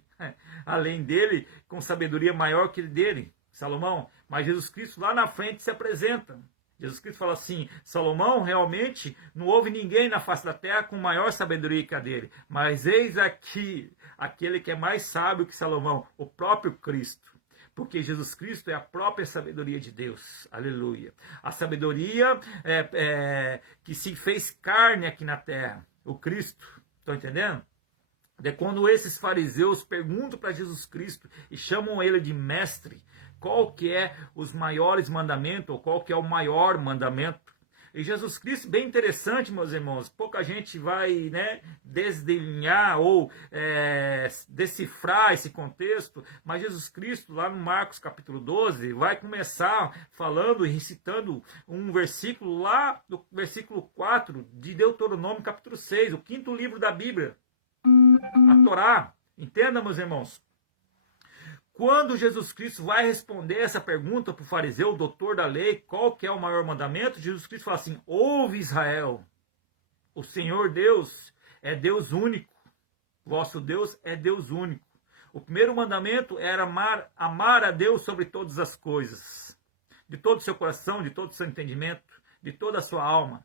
além dele com sabedoria maior que dele, Salomão. Mas Jesus Cristo lá na frente se apresenta. Jesus Cristo fala assim, Salomão, realmente não houve ninguém na face da terra com maior sabedoria que a dele. Mas eis aqui aquele que é mais sábio que Salomão, o próprio Cristo. Porque Jesus Cristo é a própria sabedoria de Deus. Aleluia. A sabedoria que se fez carne aqui na terra. O Cristo. Estão entendendo? De quando esses fariseus perguntam para Jesus Cristo e chamam ele de mestre, qual que é os maiores mandamentos, ou qual que é o maior mandamento. E Jesus Cristo, bem interessante, meus irmãos, pouca gente vai, né, desdenhar ou decifrar esse contexto, mas Jesus Cristo, lá no Marcos capítulo 12, vai começar falando e recitando um versículo lá, do versículo 4 de Deuteronômio capítulo 6, o 5º livro da Bíblia, a Torá. Entenda, meus irmãos. Quando Jesus Cristo vai responder essa pergunta para o fariseu, o doutor da lei, qual que é o maior mandamento? Jesus Cristo fala assim: ouve Israel, o Senhor Deus é Deus único, vosso Deus é Deus único. O primeiro mandamento era amar a Deus sobre todas as coisas, de todo o seu coração, de todo o seu entendimento, de toda a sua alma.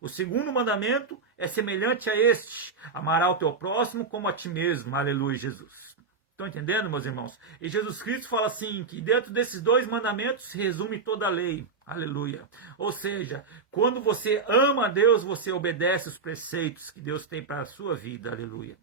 O segundo mandamento é semelhante a este: amará o teu próximo como a ti mesmo. Aleluia, Jesus. Estão entendendo, meus irmãos? E Jesus Cristo fala assim, que dentro desses dois mandamentos se resume toda a lei. Aleluia. Ou seja, quando você ama a Deus, você obedece os preceitos que Deus tem para a sua vida. Aleluia.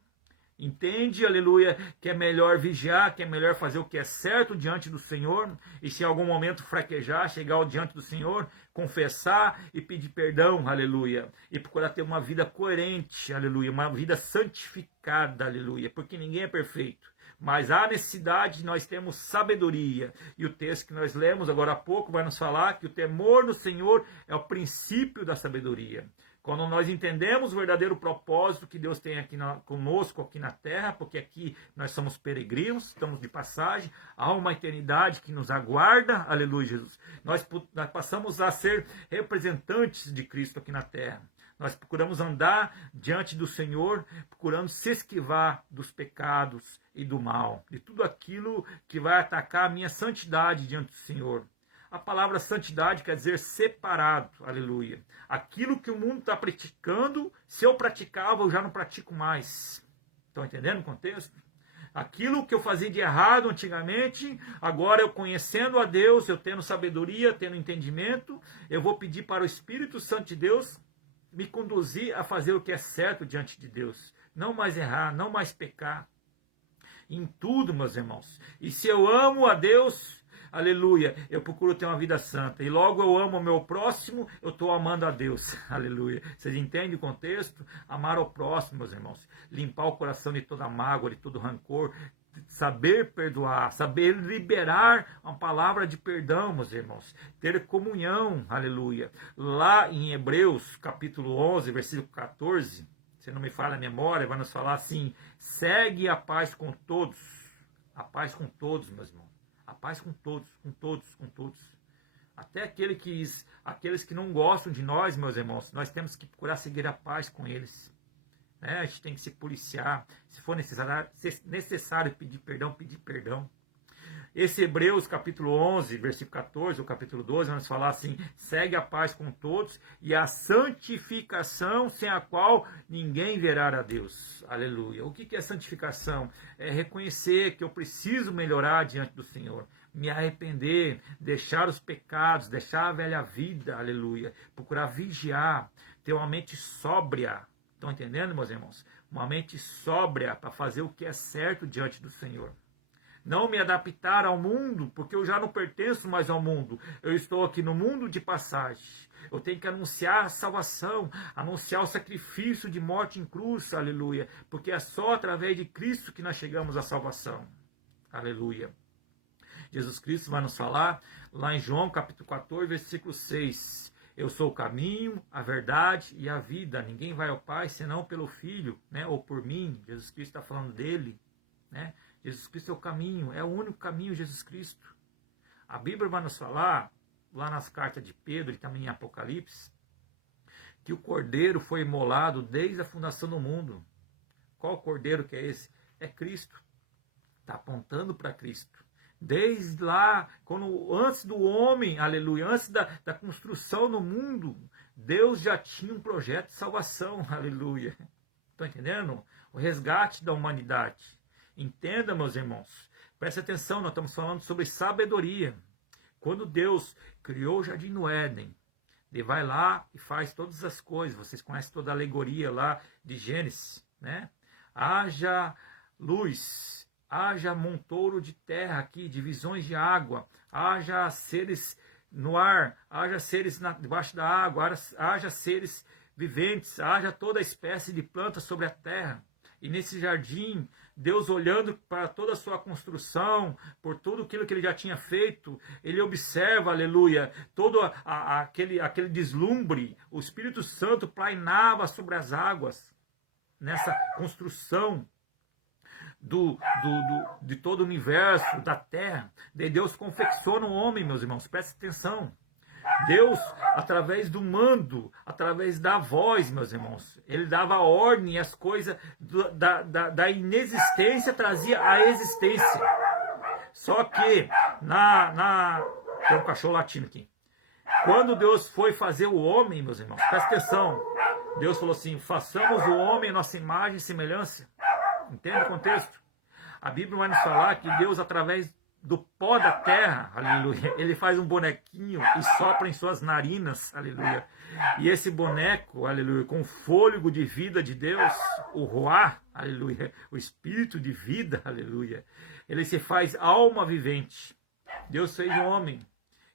Entende, aleluia, que é melhor vigiar, que é melhor fazer o que é certo diante do Senhor, e se em algum momento fraquejar, chegar diante do Senhor, confessar e pedir perdão, aleluia, e procurar ter uma vida coerente, aleluia, uma vida santificada, aleluia, porque ninguém é perfeito, mas há necessidade de nós termos sabedoria, e o texto que nós lemos agora há pouco vai nos falar que o temor do Senhor é o princípio da sabedoria. Quando nós entendemos o verdadeiro propósito que Deus tem aqui conosco, aqui na terra, porque aqui nós somos peregrinos, estamos de passagem, há uma eternidade que nos aguarda, aleluia, Jesus. Nós passamos a ser representantes de Cristo aqui na terra. Nós procuramos andar diante do Senhor, procurando se esquivar dos pecados e do mal, de tudo aquilo que vai atacar a minha santidade diante do Senhor. A palavra santidade quer dizer separado, aleluia. Aquilo que o mundo está praticando, se eu praticava, eu já não pratico mais. Estão entendendo o contexto? Aquilo que eu fazia de errado antigamente, agora eu conhecendo a Deus, eu tendo sabedoria, tendo entendimento, eu vou pedir para o Espírito Santo de Deus me conduzir a fazer o que é certo diante de Deus. Não mais errar, não mais pecar. Em tudo, meus irmãos. E se eu amo a Deus, aleluia, eu procuro ter uma vida santa. E logo eu amo o meu próximo, eu estou amando a Deus. Aleluia. Vocês entendem o contexto? Amar ao próximo, meus irmãos. Limpar o coração de toda mágoa, de todo rancor. Saber perdoar, saber liberar uma palavra de perdão, meus irmãos. Ter comunhão, aleluia. Lá em Hebreus, capítulo 11, versículo 14, se não me falha a memória, vai nos falar assim: segue a paz com todos. A paz com todos, meus irmãos. A paz com todos, com todos, com todos. Até aqueles que não gostam de nós, meus irmãos, nós temos que procurar seguir a paz com eles. A gente tem que se policiar. Se for necessário pedir perdão, pedir perdão. Esse Hebreus capítulo 11, versículo 14, ou capítulo 12, vamos falar assim: segue a paz com todos e a santificação, sem a qual ninguém verá a Deus. Aleluia. O que é santificação? É reconhecer que eu preciso melhorar diante do Senhor, me arrepender, deixar os pecados, deixar a velha vida, aleluia. Procurar vigiar, ter uma mente sóbria. Estão entendendo, meus irmãos? Uma mente sóbria para fazer o que é certo diante do Senhor. Não me adaptar ao mundo, porque eu já não pertenço mais ao mundo. Eu estou aqui no mundo de passagem. Eu tenho que anunciar a salvação, anunciar o sacrifício de morte em cruz, aleluia. Porque é só através de Cristo que nós chegamos à salvação. Aleluia. Jesus Cristo vai nos falar lá em João capítulo 14, versículo 6. Eu sou o caminho, a verdade e a vida. Ninguém vai ao Pai senão pelo Filho, né? Ou por mim. Jesus Cristo está falando dele, né? Jesus Cristo é o caminho, é o único caminho, Jesus Cristo. A Bíblia vai nos falar, lá nas cartas de Pedro e também em Apocalipse, que o Cordeiro foi imolado desde a fundação do mundo. Qual Cordeiro que é esse? É Cristo. Está apontando para Cristo. Desde lá, antes do homem, aleluia, antes da construção do mundo, Deus já tinha um projeto de salvação, aleluia. Estão entendendo? O resgate da humanidade. Entenda, meus irmãos, preste atenção, nós estamos falando sobre sabedoria. Quando Deus criou o jardim no Éden, ele vai lá e faz todas as coisas. Vocês conhecem toda a alegoria lá de Gênesis, né? Haja luz, haja montouro de terra aqui, divisões de água, haja seres no ar, haja seres debaixo da água, haja seres viventes, haja toda espécie de planta sobre a terra. E nesse jardim, Deus olhando para toda a sua construção, por tudo aquilo que ele já tinha feito, ele observa, aleluia, todo aquele deslumbre. O Espírito Santo plainava sobre as águas, nessa construção. de todo o universo, da terra. Daí Deus confecciona o homem, meus irmãos, presta atenção. Deus, através do mando, através da voz, meus irmãos, ele dava ordem e as coisas da inexistência trazia a existência. Só que, tem um cachorro latindo aqui. Quando Deus foi fazer o homem, meus irmãos, presta atenção, Deus falou assim, façamos o homem a nossa imagem e semelhança. Entende o contexto? A Bíblia vai nos falar que Deus, através do pó da terra, aleluia, ele faz um bonequinho e sopra em suas narinas, aleluia. E esse boneco, aleluia, com o fôlego de vida de Deus, o ruá, aleluia, o espírito de vida, aleluia, ele se faz alma vivente. Deus fez o homem,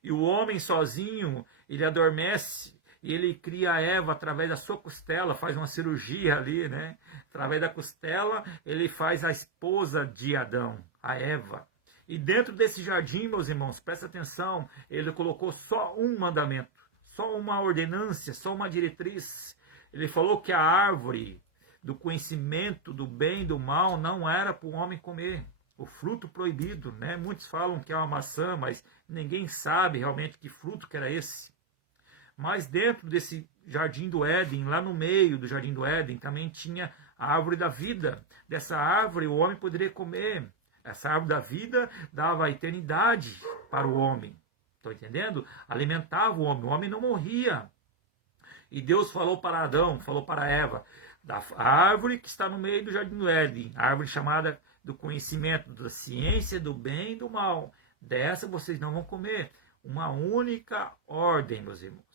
e o homem sozinho, ele adormece, e ele cria a Eva através da sua costela, faz uma cirurgia ali, né? Através da costela, ele faz a esposa de Adão, a Eva. E dentro desse jardim, meus irmãos, presta atenção, ele colocou só um mandamento, só uma ordenância, só uma diretriz. Ele falou que a árvore do conhecimento do bem e do mal não era para o homem comer. O fruto proibido, né? Muitos falam que é uma maçã, mas ninguém sabe realmente que fruto que era esse. Mas dentro desse jardim do Éden, lá no meio do jardim do Éden, também tinha a árvore da vida. Dessa árvore o homem poderia comer. Essa árvore da vida dava a eternidade para o homem. Estão entendendo? Alimentava o homem não morria. E Deus falou para Adão, falou para Eva, da árvore que está no meio do jardim do Éden, a árvore chamada do conhecimento, da ciência, do bem e do mal. Dessa vocês não vão comer. Uma única ordem, meus irmãos.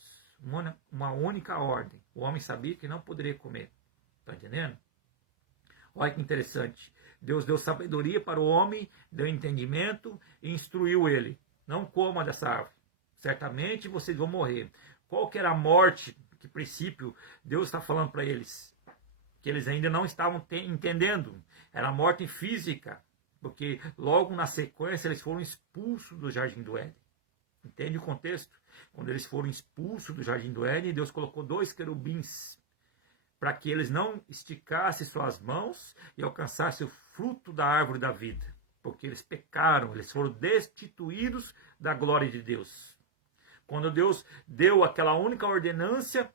Uma única ordem. O homem sabia que não poderia comer. Está entendendo? Olha que interessante. Deus deu sabedoria para o homem, deu entendimento e instruiu ele. Não coma dessa árvore. Certamente vocês vão morrer. Qual que era a morte? Que princípio Deus está falando para eles? Que eles ainda não estavam entendendo. Era a morte física. Porque logo na sequência eles foram expulsos do jardim do Éden. Entende o contexto? Quando eles foram expulsos do jardim do Éden, Deus colocou 2 querubins para que eles não esticassem suas mãos e alcançassem o fruto da árvore da vida. Porque eles pecaram, eles foram destituídos da glória de Deus. Quando Deus deu aquela única ordenância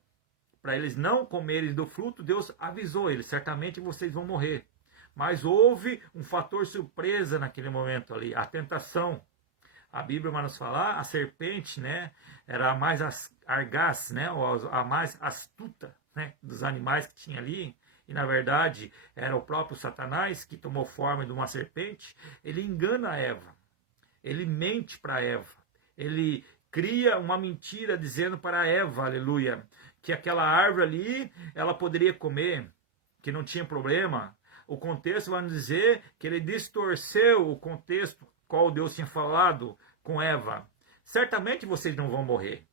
para eles não comerem do fruto, Deus avisou eles, certamente vocês vão morrer. Mas houve um fator surpresa naquele momento ali, a tentação. A Bíblia vai nos falar, a serpente, né, era a mais argaz, né, ou a mais astuta, né, dos animais que tinha ali. E na verdade era o próprio Satanás que tomou forma de uma serpente. Ele engana a Eva, ele mente para Eva, ele cria uma mentira dizendo para Eva, aleluia, que aquela árvore ali ela poderia comer, que não tinha problema. O contexto vai nos dizer que ele distorceu o contexto qual Deus tinha falado com Eva. Certamente vocês não vão morrer.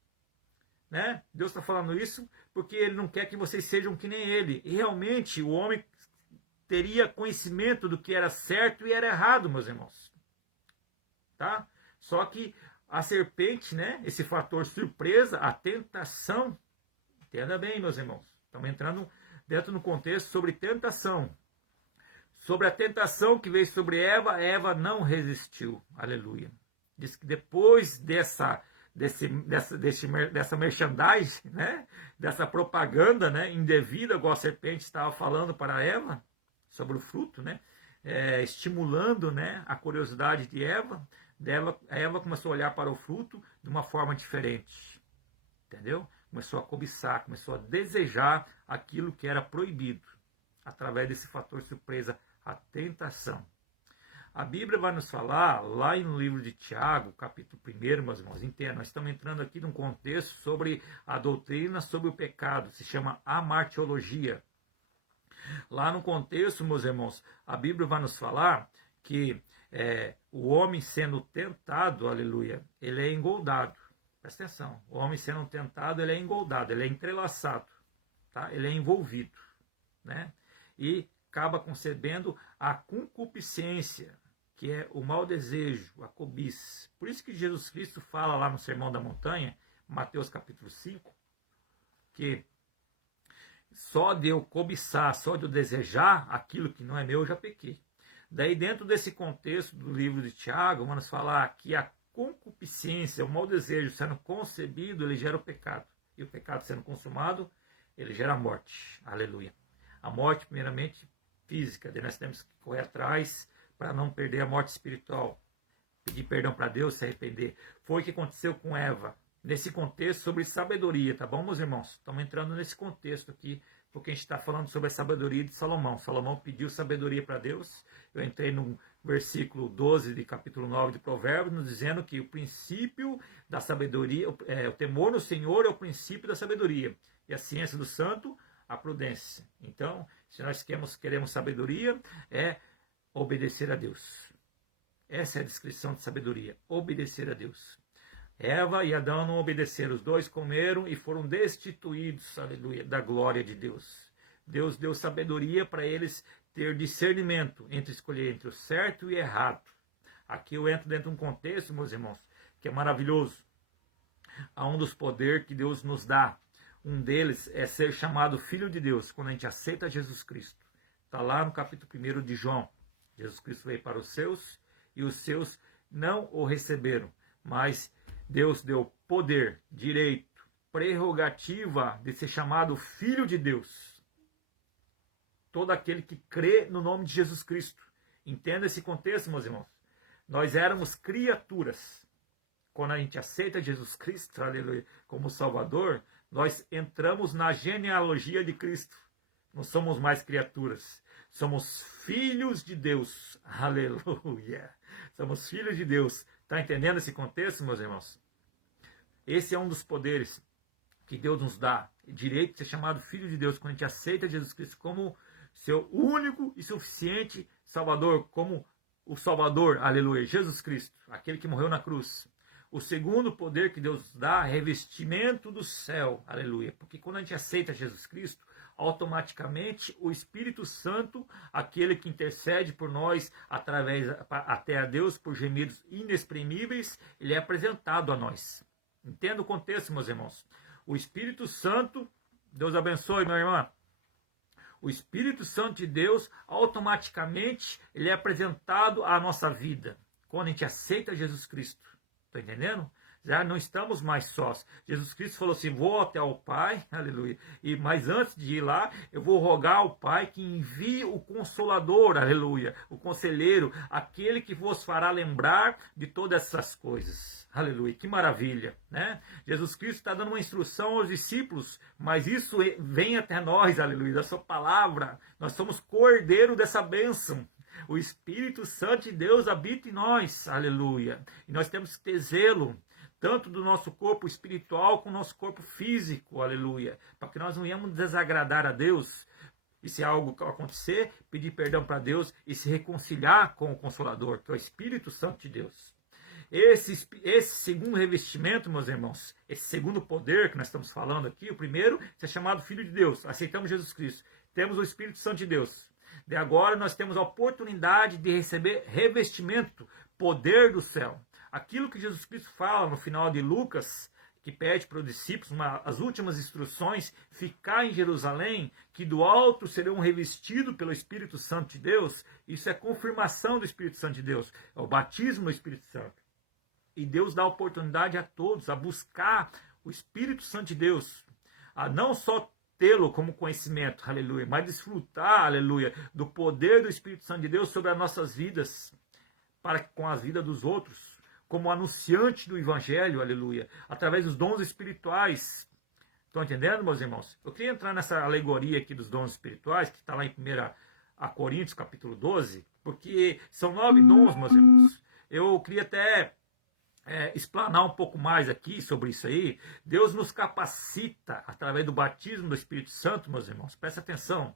Né? Deus está falando isso porque ele não quer que vocês sejam que nem ele. E realmente o homem teria conhecimento do que era certo e era errado, meus irmãos. Tá? Só que a serpente, né? Esse fator surpresa, a tentação, entenda bem, meus irmãos. Estamos entrando dentro do contexto sobre tentação. Sobre a tentação que veio sobre Eva, Eva não resistiu. Aleluia. Diz que depois dessa merchandising, né? Dessa propaganda, né? Indevida, igual a serpente estava falando para Eva, sobre o fruto, né? Estimulando, né? A curiosidade de Eva. Eva começou a olhar para o fruto de uma forma diferente. Entendeu? Começou a cobiçar, começou a desejar aquilo que era proibido. Através desse fator surpresa, a tentação. A Bíblia vai nos falar, lá no livro de Tiago, capítulo 1, meus irmãos, entenda, nós estamos entrando aqui num contexto sobre a doutrina sobre o pecado, se chama amartiologia. Lá no contexto, meus irmãos, a Bíblia vai nos falar que o homem sendo tentado, aleluia, ele é engoldado. Presta atenção, o homem sendo tentado, ele é engoldado, ele é entrelaçado, tá? Ele é envolvido, né? E acaba concebendo a concupiscência, que é o mau desejo, a cobiça. Por isso que Jesus Cristo fala lá no Sermão da Montanha, Mateus capítulo 5, que só de eu cobiçar, só de eu desejar aquilo que não é meu, eu já pequei. Daí, dentro desse contexto do livro de Tiago, vamos falar que a concupiscência, o mau desejo sendo concebido, ele gera o pecado. E o pecado sendo consumado, ele gera a morte. Aleluia. A morte, primeiramente, física. Daí nós temos que correr atrás para não perder a morte espiritual. Pedir perdão para Deus, se arrepender. Foi o que aconteceu com Eva. Nesse contexto sobre sabedoria, tá bom, meus irmãos? Estamos entrando nesse contexto aqui, porque a gente está falando sobre a sabedoria de Salomão. Salomão pediu sabedoria para Deus. Eu entrei no versículo 12 de capítulo 9 de Provérbios, nos dizendo que o princípio da sabedoria, o temor no Senhor é o princípio da sabedoria. E a ciência do santo, a prudência. Então, se nós queremos sabedoria, é obedecer a Deus. Essa é a descrição de sabedoria, obedecer a Deus. Eva e Adão não obedeceram, os dois comeram e foram destituídos, aleluia, da glória de Deus. Deus deu sabedoria para eles ter discernimento entre escolher entre o certo e o errado. Aqui eu entro dentro de um contexto, meus irmãos, que é maravilhoso. Há um dos poderes que Deus nos dá. Um deles é ser chamado Filho de Deus, quando a gente aceita Jesus Cristo. Está lá no capítulo 1 de João. Jesus Cristo veio para os seus e os seus não o receberam, mas Deus deu poder, direito, prerrogativa de ser chamado Filho de Deus. Todo aquele que crê no nome de Jesus Cristo. Entenda esse contexto, meus irmãos. Nós éramos criaturas. Quando a gente aceita Jesus Cristo, aleluia, como Salvador, nós entramos na genealogia de Cristo. Não somos mais criaturas. Somos filhos de Deus. Aleluia. Somos filhos de Deus. Está entendendo esse contexto, meus irmãos? Esse é um dos poderes que Deus nos dá. Direito de ser chamado filho de Deus. Quando a gente aceita Jesus Cristo como seu único e suficiente Salvador. Como o Salvador, aleluia, Jesus Cristo. Aquele que morreu na cruz. O segundo poder que Deus dá é revestimento do céu. Aleluia. Porque quando a gente aceita Jesus Cristo, automaticamente o Espírito Santo, aquele que intercede por nós até a Deus por gemidos inexprimíveis, ele é apresentado a nós. Entenda o contexto, meus irmãos. O Espírito Santo, Deus abençoe, minha irmã. O Espírito Santo de Deus, automaticamente, ele é apresentado à nossa vida. Quando a gente aceita Jesus Cristo. Está entendendo? Já não estamos mais sós. Jesus Cristo falou assim, vou até o Pai, aleluia. Mas antes de ir lá, eu vou rogar ao Pai que envie o Consolador, aleluia. O Conselheiro, aquele que vos fará lembrar de todas essas coisas. Aleluia, que maravilha, né? Jesus Cristo está dando uma instrução aos discípulos, mas isso vem até nós, aleluia, da sua palavra. Nós somos cordeiro dessa bênção. O Espírito Santo de Deus habita em nós, aleluia. E nós temos que ter zelo, tanto do nosso corpo espiritual como do nosso corpo físico, aleluia. Para que nós não venhamos desagradar a Deus. E se algo acontecer, pedir perdão para Deus e se reconciliar com o Consolador, que é o Espírito Santo de Deus. Esse segundo revestimento, meus irmãos, esse segundo poder que nós estamos falando aqui, o primeiro é chamado Filho de Deus. Aceitamos Jesus Cristo. Temos o Espírito Santo de Deus. De agora nós temos a oportunidade de receber revestimento, poder do céu. Aquilo que Jesus Cristo fala no final de Lucas, que pede para os discípulos as últimas instruções, ficar em Jerusalém, que do alto serão revestidos pelo Espírito Santo de Deus, isso é confirmação do Espírito Santo de Deus, é o batismo do Espírito Santo. E Deus dá oportunidade a todos a buscar o Espírito Santo de Deus, a não só tê-lo como conhecimento, aleluia, mas desfrutar, aleluia, do poder do Espírito Santo de Deus sobre as nossas vidas, para que com a vida dos outros, como anunciante do Evangelho, aleluia, através dos dons espirituais. Estão entendendo, meus irmãos? Eu queria entrar nessa alegoria aqui dos dons espirituais, que está lá em 1 Coríntios, capítulo 12, porque são 9 dons, meus irmãos. Eu queria até explanar um pouco mais aqui sobre isso aí. Deus nos capacita, através do batismo do Espírito Santo, meus irmãos, presta atenção,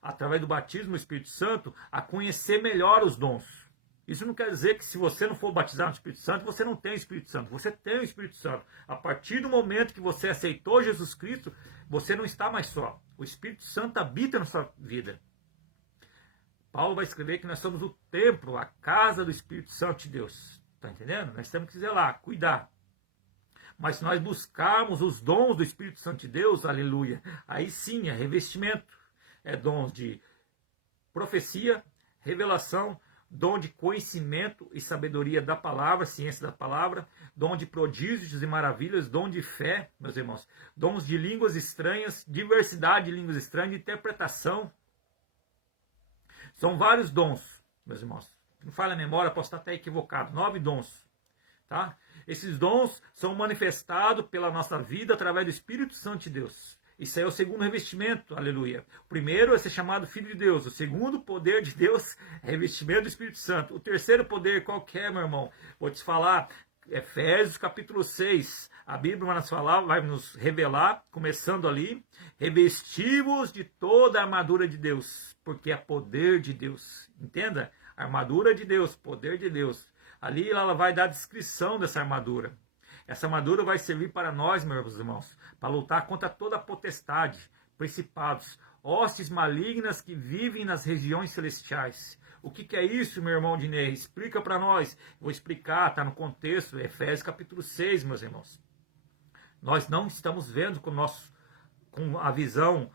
através do batismo do Espírito Santo, a conhecer melhor os dons. Isso não quer dizer que se você não for batizado no Espírito Santo, você não tem o Espírito Santo. Você tem o Espírito Santo. A partir do momento que você aceitou Jesus Cristo, você não está mais só. O Espírito Santo habita na sua vida. Paulo vai escrever que nós somos o templo, a casa do Espírito Santo de Deus. Está entendendo? Nós temos que zelar, cuidar. Mas se nós buscarmos os dons do Espírito Santo de Deus, aleluia, aí sim é revestimento. É dons de profecia, revelação, dom de conhecimento e sabedoria da palavra, ciência da palavra, dom de prodígios e maravilhas, dom de fé, meus irmãos, dons de línguas estranhas, diversidade de línguas estranhas, de interpretação. São vários dons, meus irmãos. Não falha a memória, posso estar até equivocado. 9 dons. Tá? Esses dons são manifestados pela nossa vida através do Espírito Santo de Deus. Isso aí é o segundo revestimento, aleluia. O primeiro é ser chamado Filho de Deus. O segundo poder de Deus é revestimento do Espírito Santo. O terceiro poder, qual que é, meu irmão? Vou te falar, Efésios capítulo 6. A Bíblia vai nos falar, vai nos revelar, começando ali, revestivos de toda a armadura de Deus, porque é poder de Deus. Entenda? Armadura de Deus, poder de Deus. Ali ela vai dar a descrição dessa armadura. Essa armadura vai servir para nós, meus irmãos, para lutar contra toda a potestade, principados, hostes malignas que vivem nas regiões celestiais. O que é isso, meu irmão Dinei? Explica para nós. Vou explicar, está no contexto, Efésios capítulo 6, meus irmãos. Nós não estamos vendo com a visão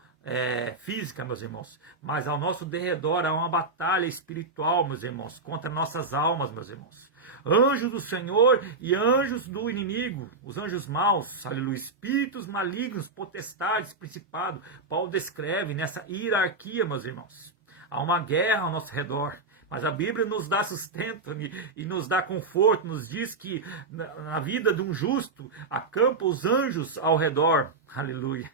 física, meus irmãos, mas ao nosso derredor há uma batalha espiritual, meus irmãos, contra nossas almas, meus irmãos. Anjos do Senhor e anjos do inimigo, os anjos maus, aleluia, espíritos malignos, potestades, principados. Paulo descreve nessa hierarquia, meus irmãos. Há uma guerra ao nosso redor, mas a Bíblia nos dá sustento e nos dá conforto, nos diz que na vida de um justo acampa os anjos ao redor, aleluia.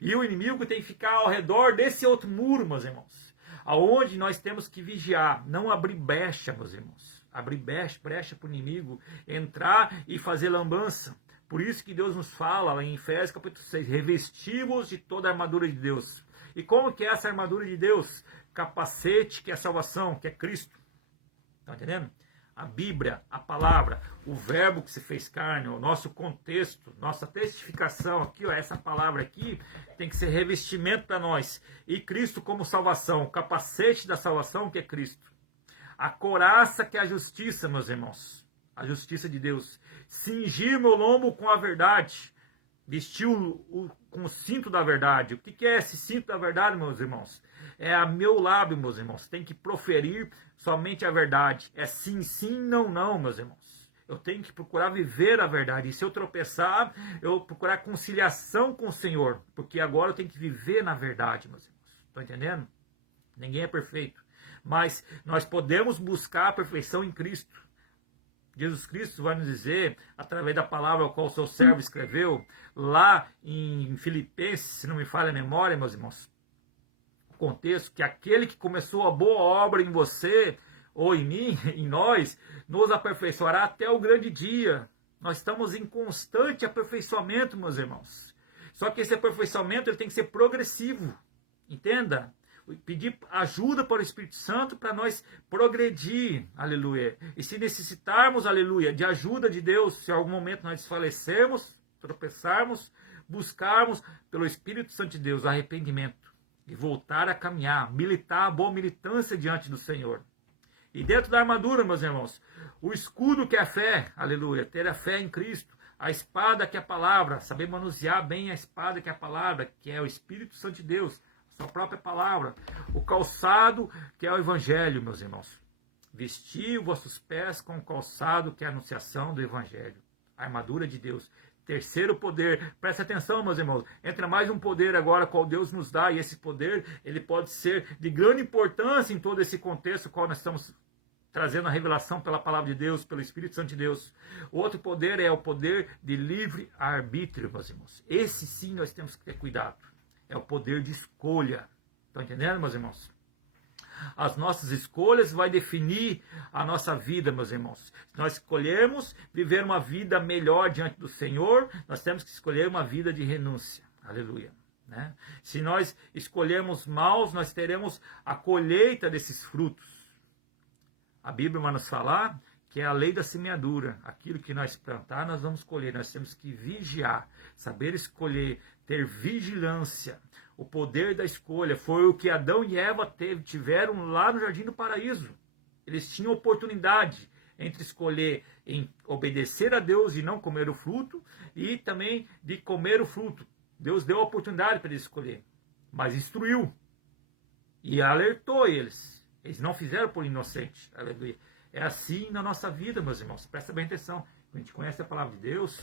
E o inimigo tem que ficar ao redor desse outro muro, meus irmãos, aonde nós temos que vigiar, não abrir brecha, meus irmãos. Abrir brecha para o inimigo entrar e fazer lambança. Por isso que Deus nos fala lá em Efésios capítulo 6, revestivos de toda a armadura de Deus. E como que é essa armadura de Deus? Capacete, que é a salvação, que é Cristo. Está entendendo? A Bíblia, a palavra, o verbo que se fez carne, o nosso contexto, nossa testificação aqui, ó, essa palavra aqui, tem que ser revestimento para nós. E Cristo como salvação, o capacete da salvação, que é Cristo. A couraça, que é a justiça, meus irmãos. A justiça de Deus. Cingir meu lombo com a verdade. Vestir com o cinto da verdade. O que é esse cinto da verdade, meus irmãos? É a meu lábio, meus irmãos. Tem que proferir somente a verdade. É sim, sim, não, não, meus irmãos. Eu tenho que procurar viver a verdade. E se eu tropeçar, eu procurar conciliação com o Senhor. Porque agora eu tenho que viver na verdade, meus irmãos. Estão entendendo? Ninguém é perfeito. Mas nós podemos buscar a perfeição em Cristo. Jesus Cristo vai nos dizer, através da palavra a qual o seu servo escreveu, lá em Filipenses, se não me falha a memória, meus irmãos, o contexto, que aquele que começou a boa obra em você, ou em mim, em nós, nos aperfeiçoará até o grande dia. Nós estamos em constante aperfeiçoamento, meus irmãos. Só que esse aperfeiçoamento ele tem que ser progressivo. Entenda? Pedir ajuda para o Espírito Santo para nós progredir, aleluia. E se necessitarmos, aleluia, de ajuda de Deus, se em algum momento nós desfalecermos, tropeçarmos, buscarmos pelo Espírito Santo de Deus arrependimento e voltar a caminhar, militar a boa militância diante do Senhor. E dentro da armadura, meus irmãos, o escudo que é a fé, aleluia, ter a fé em Cristo, a espada que é a palavra, saber manusear bem a espada que é a palavra, que é o Espírito Santo de Deus, sua própria palavra, o calçado que é o Evangelho, meus irmãos. Vestir vossos pés com o calçado que é a anunciação do Evangelho, a armadura de Deus. Terceiro poder, presta atenção, meus irmãos, entra mais um poder agora qual Deus nos dá, e esse poder ele pode ser de grande importância em todo esse contexto qual nós estamos trazendo a revelação pela palavra de Deus, pelo Espírito Santo de Deus. O outro poder é o poder de livre arbítrio, meus irmãos. Esse sim nós temos que ter cuidado. É o poder de escolha. Estão entendendo, meus irmãos? As nossas escolhas vão definir a nossa vida, meus irmãos. Se nós escolhermos viver uma vida melhor diante do Senhor, nós temos que escolher uma vida de renúncia. Aleluia. Né? Se nós escolhermos maus, nós teremos a colheita desses frutos. A Bíblia vai nos falar que é a lei da semeadura. Aquilo que nós plantar, nós vamos colher. Nós temos que vigiar, saber escolher, ter vigilância. O poder da escolha foi o que Adão e Eva tiveram lá no Jardim do Paraíso. Eles tinham oportunidade entre escolher em obedecer a Deus e não comer o fruto, e também de comer o fruto. Deus deu a oportunidade para eles escolher, mas instruiu e alertou eles. Eles não fizeram por inocente. Aleluia. É assim na nossa vida, meus irmãos. Presta bem atenção. Quando a gente conhece a palavra de Deus,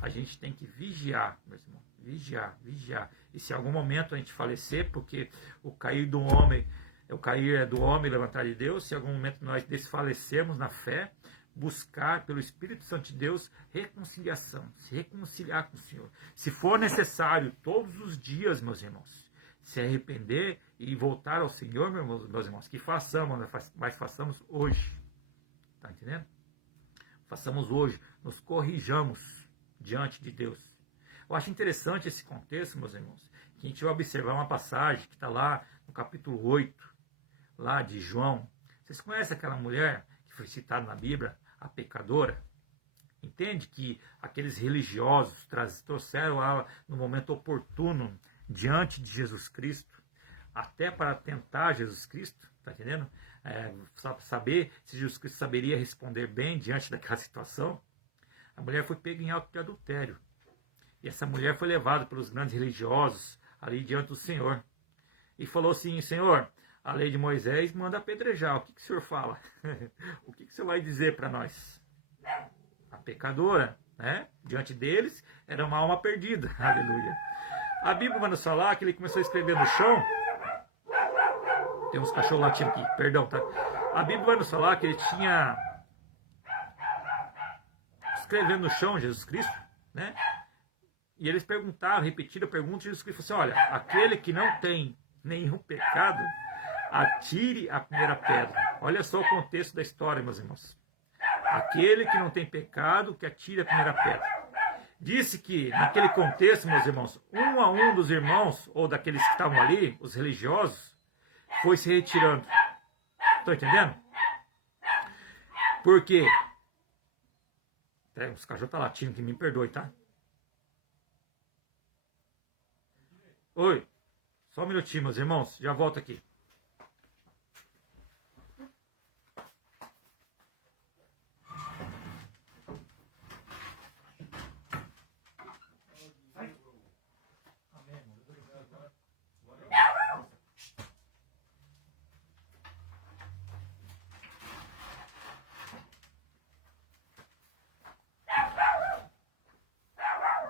a gente tem que vigiar, meus irmãos. Vigiar, vigiar. E se em algum momento a gente falecer, porque o cair do homem é do homem levantar de Deus, se em algum momento nós desfalecermos na fé, buscar pelo Espírito Santo de Deus reconciliação, se reconciliar com o Senhor. Se for necessário, todos os dias, meus irmãos, se arrepender e voltar ao Senhor, meus irmãos, que façamos, mas façamos hoje. Está entendendo? Façamos hoje, nos corrijamos diante de Deus. Eu acho interessante esse contexto, meus irmãos, que a gente vai observar uma passagem que está lá no capítulo 8, lá de João. Vocês conhecem aquela mulher que foi citada na Bíblia, a pecadora? Entende que aqueles religiosos trouxeram ela no momento oportuno diante de Jesus Cristo, até para tentar Jesus Cristo, tá entendendo? Saber se Jesus Cristo saberia responder bem diante daquela situação. A mulher foi pega em ato de adultério. E essa mulher foi levada pelos grandes religiosos ali diante do Senhor. E falou assim: Senhor, a lei de Moisés manda apedrejar. O que o Senhor fala? O que o Senhor vai dizer para nós? A pecadora, né? Diante deles, era uma alma perdida. Aleluia. A Bíblia vai nos falar que ele começou a escrever no chão. Tem uns cachorros latindo aqui, perdão, tá? A Bíblia vai nos falar que ele tinha escrevendo no chão Jesus Cristo, né? E eles perguntaram, repetiram a pergunta, Jesus Cristo falou assim: olha, aquele que não tem nenhum pecado, atire a primeira pedra. Olha só o contexto da história, meus irmãos. Aquele que não tem pecado, que atire a primeira pedra. Disse que, naquele contexto, meus irmãos, um a um dos irmãos, ou daqueles que estavam ali, os religiosos, foi se retirando. Estão entendendo? Por quê? Os cachorros estão latindo, que me perdoe, tá? Oi, só um minutinho, meus irmãos, já volto aqui.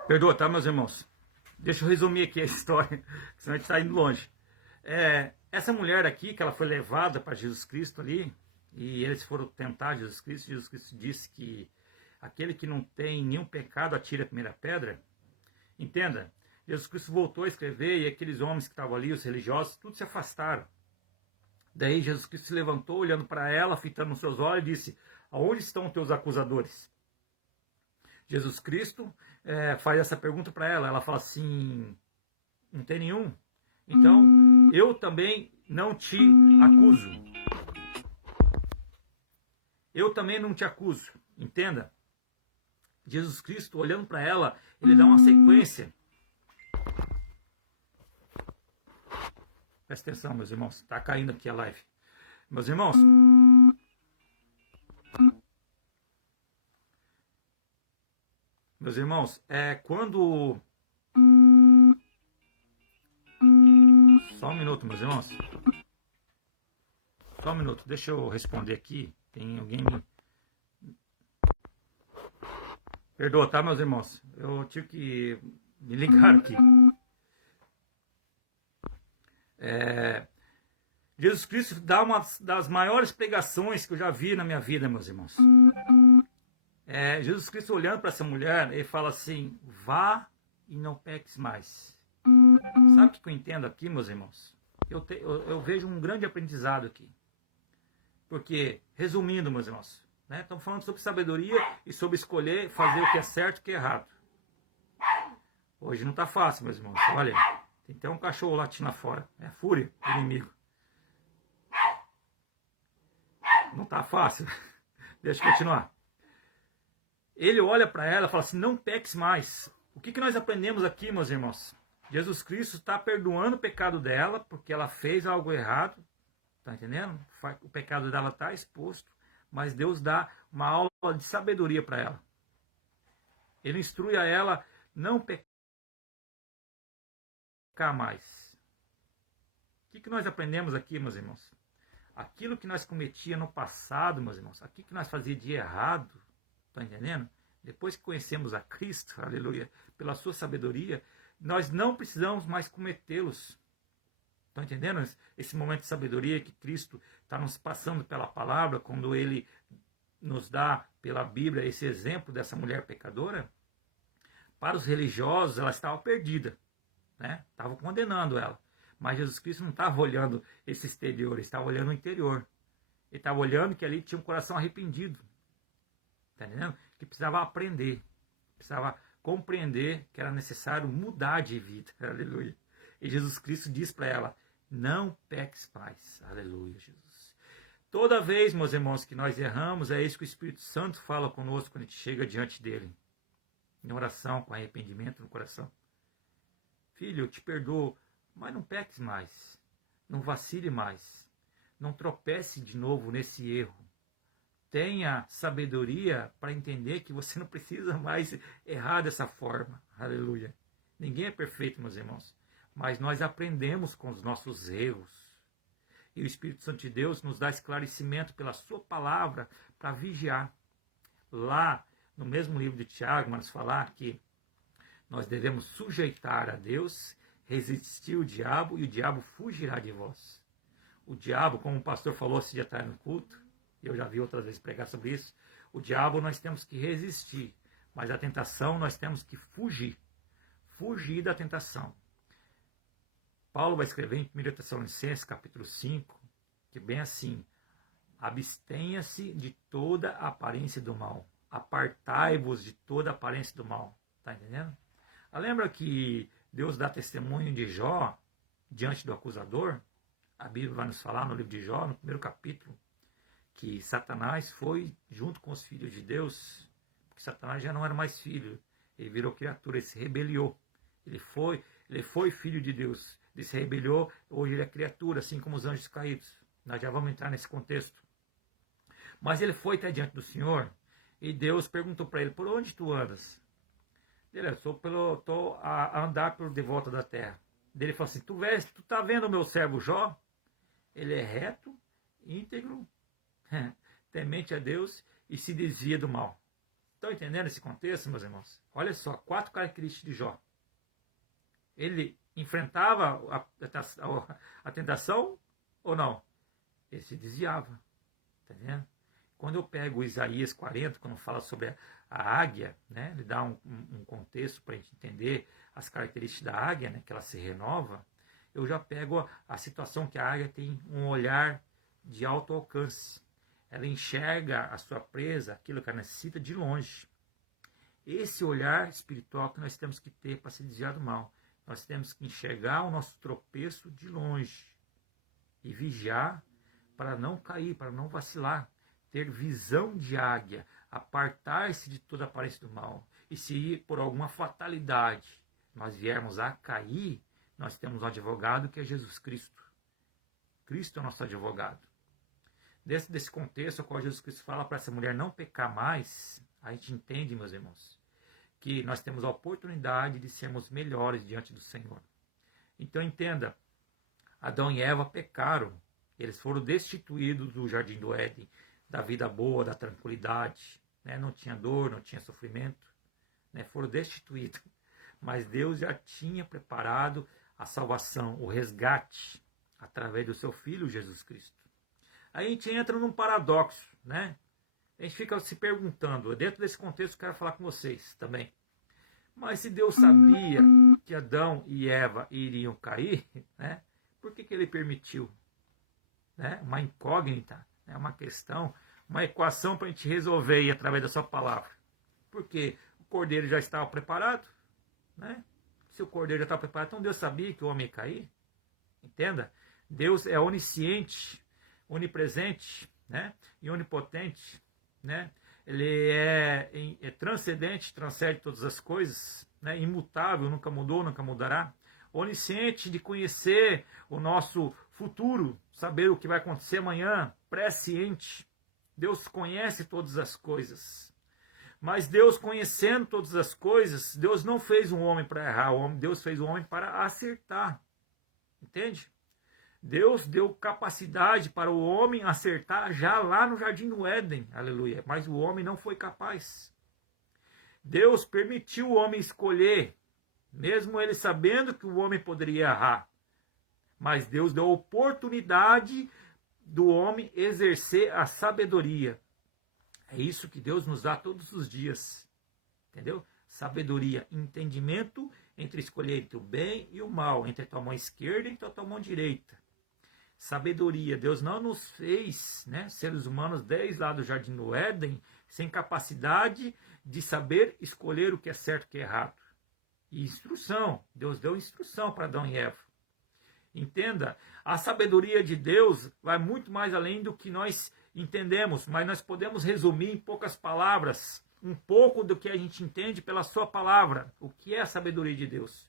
Perdoa, tá, meus irmãos? Deixa eu resumir aqui a história, senão a gente está indo longe. Essa mulher aqui, que ela foi levada para Jesus Cristo ali, e eles foram tentar Jesus Cristo disse que aquele que não tem nenhum pecado atire a primeira pedra. Entenda, Jesus Cristo voltou a escrever e aqueles homens que estavam ali, os religiosos, tudo se afastaram. Daí Jesus Cristo se levantou, olhando para ela, fitando nos seus olhos, e disse: aonde estão teus acusadores? Jesus Cristo faz essa pergunta para ela. Ela fala assim: não tem nenhum. Então, eu também não te acuso. Eu também não te acuso. Entenda? Jesus Cristo, olhando para ela, ele dá uma sequência. Presta atenção, meus irmãos. Está caindo aqui a live. Meus irmãos. Meus irmãos, quando... Só um minuto, meus irmãos. Só um minuto, deixa eu responder aqui. Tem alguém me... Perdoa, tá, meus irmãos? Eu tive que me ligar aqui. Jesus Cristo dá uma das maiores pregações que eu já vi na minha vida, meus irmãos. Jesus Cristo olhando para essa mulher, ele fala assim: vá e não peques mais. Sabe o que eu entendo aqui, meus irmãos? Eu vejo um grande aprendizado aqui. Porque, resumindo, meus irmãos, estamos falando sobre sabedoria e sobre escolher fazer o que é certo e o que é errado. Hoje não está fácil, meus irmãos. Olha, tem até um cachorro latindo lá fora. É a fúria do inimigo. Não está fácil. Deixa eu continuar. Ele olha para ela e fala assim: não peques mais. O que nós aprendemos aqui, meus irmãos? Jesus Cristo está perdoando o pecado dela, porque ela fez algo errado. Está entendendo? O pecado dela está exposto. Mas Deus dá uma aula de sabedoria para ela. Ele instrui a ela não pecar mais. O que nós aprendemos aqui, meus irmãos? aquilo que nós cometia no passado, meus irmãos, aquilo que nós fazia de errado, estão entendendo? Depois que conhecemos a Cristo, aleluia, pela sua sabedoria, nós não precisamos mais cometê-los. Estão entendendo? Esse momento de sabedoria que Cristo está nos passando pela palavra, quando Ele nos dá pela Bíblia esse exemplo dessa mulher pecadora. Para os religiosos, ela estava perdida, né? Estava condenando ela. Mas Jesus Cristo não estava olhando esse exterior, ele estava olhando o interior. Ele estava olhando que ali tinha um coração arrependido. Está entendendo? Que precisava aprender, precisava compreender que era necessário mudar de vida. Aleluia. E Jesus Cristo diz para ela, não peques mais. Aleluia, Jesus. Toda vez, meus irmãos, que nós erramos, é isso que o Espírito Santo fala conosco quando a gente chega diante dele. Em oração, com arrependimento no coração. Filho, eu te perdoo, mas não peques mais. Não vacile mais. Não tropece de novo nesse erro. Tenha sabedoria para entender que você não precisa mais errar dessa forma. Aleluia. Ninguém é perfeito, meus irmãos. Mas nós aprendemos com os nossos erros. E o Espírito Santo de Deus nos dá esclarecimento pela sua palavra para vigiar. Lá, no mesmo livro de Tiago, vai nos falar que nós devemos sujeitar a Deus, resistir o diabo e o diabo fugirá de vós. O diabo, como o pastor falou esse dia atrás no culto, eu já vi outras vezes pregar sobre isso, o diabo nós temos que resistir, mas a tentação nós temos que fugir. Fugir da tentação. Paulo vai escrever em 1 Tessalonicenses, capítulo 5, que bem assim, abstenha-se de toda aparência do mal. Apartai-vos de toda aparência do mal. Está entendendo? Lembra que Deus dá testemunho de Jó diante do acusador? A Bíblia vai nos falar no livro de Jó, no primeiro capítulo, que Satanás foi junto com os filhos de Deus, porque Satanás já não era mais filho, ele virou criatura, ele se rebeliou. Ele foi filho de Deus, ele se rebeliou, hoje ele é criatura, assim como os anjos caídos. Nós já vamos entrar nesse contexto. Mas ele foi até diante do Senhor, e Deus perguntou para ele, por onde tu andas? Ele, eu estou a andar de volta da terra. Ele falou assim, tu está vendo o meu servo Jó? Ele é reto, íntegro, temente a Deus e se desvia do mal. Estão entendendo esse contexto, meus irmãos? Olha só, 4 características de Jó. Ele enfrentava a tentação ou não? Ele se desviava. Está vendo? Quando eu pego Isaías 40, quando fala sobre a águia, né, ele dá um contexto para a gente entender as características da águia, né, que ela se renova, eu já pego a situação que a águia tem um olhar de alto alcance. Ela enxerga a sua presa, aquilo que ela necessita, de longe. Esse olhar espiritual que nós temos que ter para se desviar do mal. Nós temos que enxergar o nosso tropeço de longe e vigiar para não cair, para não vacilar. Ter visão de águia, apartar-se de toda aparência do mal. E se por alguma fatalidade nós viermos a cair, nós temos um advogado que é Jesus Cristo. Cristo é o nosso advogado. Desse contexto, ao qual Jesus Cristo fala para essa mulher não pecar mais, a gente entende, meus irmãos, que nós temos a oportunidade de sermos melhores diante do Senhor. Então entenda, Adão e Eva pecaram, eles foram destituídos do jardim do Éden, da vida boa, da tranquilidade, né? Não tinha dor, não tinha sofrimento, né? Foram destituídos. Mas Deus já tinha preparado a salvação, o resgate, através do seu Filho Jesus Cristo. Aí a gente entra num paradoxo, né? A gente fica se perguntando, dentro desse contexto eu quero falar com vocês também. Mas se Deus sabia que Adão e Eva iriam cair, né? Por que ele permitiu? Né? Uma incógnita, né? Uma questão, uma equação para a gente resolver aí através da sua palavra. Porque o cordeiro já estava preparado, né? Se o cordeiro já estava preparado, então Deus sabia que o homem ia cair. Entenda? Deus é onisciente, onipresente, né? E onipotente, né? Ele é transcendente, transcende todas as coisas, né? Imutável, nunca mudou, nunca mudará. Onisciente, de conhecer o nosso futuro, saber o que vai acontecer amanhã, presciente. Deus conhece todas as coisas. Mas Deus, conhecendo todas as coisas, Deus não fez um homem para errar, Deus fez o homem para acertar. Entende? Deus deu capacidade para o homem acertar já lá no Jardim do Éden, aleluia. Mas o homem não foi capaz. Deus permitiu o homem escolher, mesmo ele sabendo que o homem poderia errar. Mas Deus deu a oportunidade do homem exercer a sabedoria. É isso que Deus nos dá todos os dias. Entendeu? Sabedoria, entendimento entre escolher entre o bem e o mal, entre a tua mão esquerda e a tua mão direita. Sabedoria. Deus não nos fez, né, seres humanos, desde lá do Jardim do Éden, sem capacidade de saber escolher o que é certo e o que é errado. E instrução. Deus deu instrução para Adão e Eva. Entenda, a sabedoria de Deus vai muito mais além do que nós entendemos, mas nós podemos resumir em poucas palavras um pouco do que a gente entende pela sua palavra. O que é a sabedoria de Deus?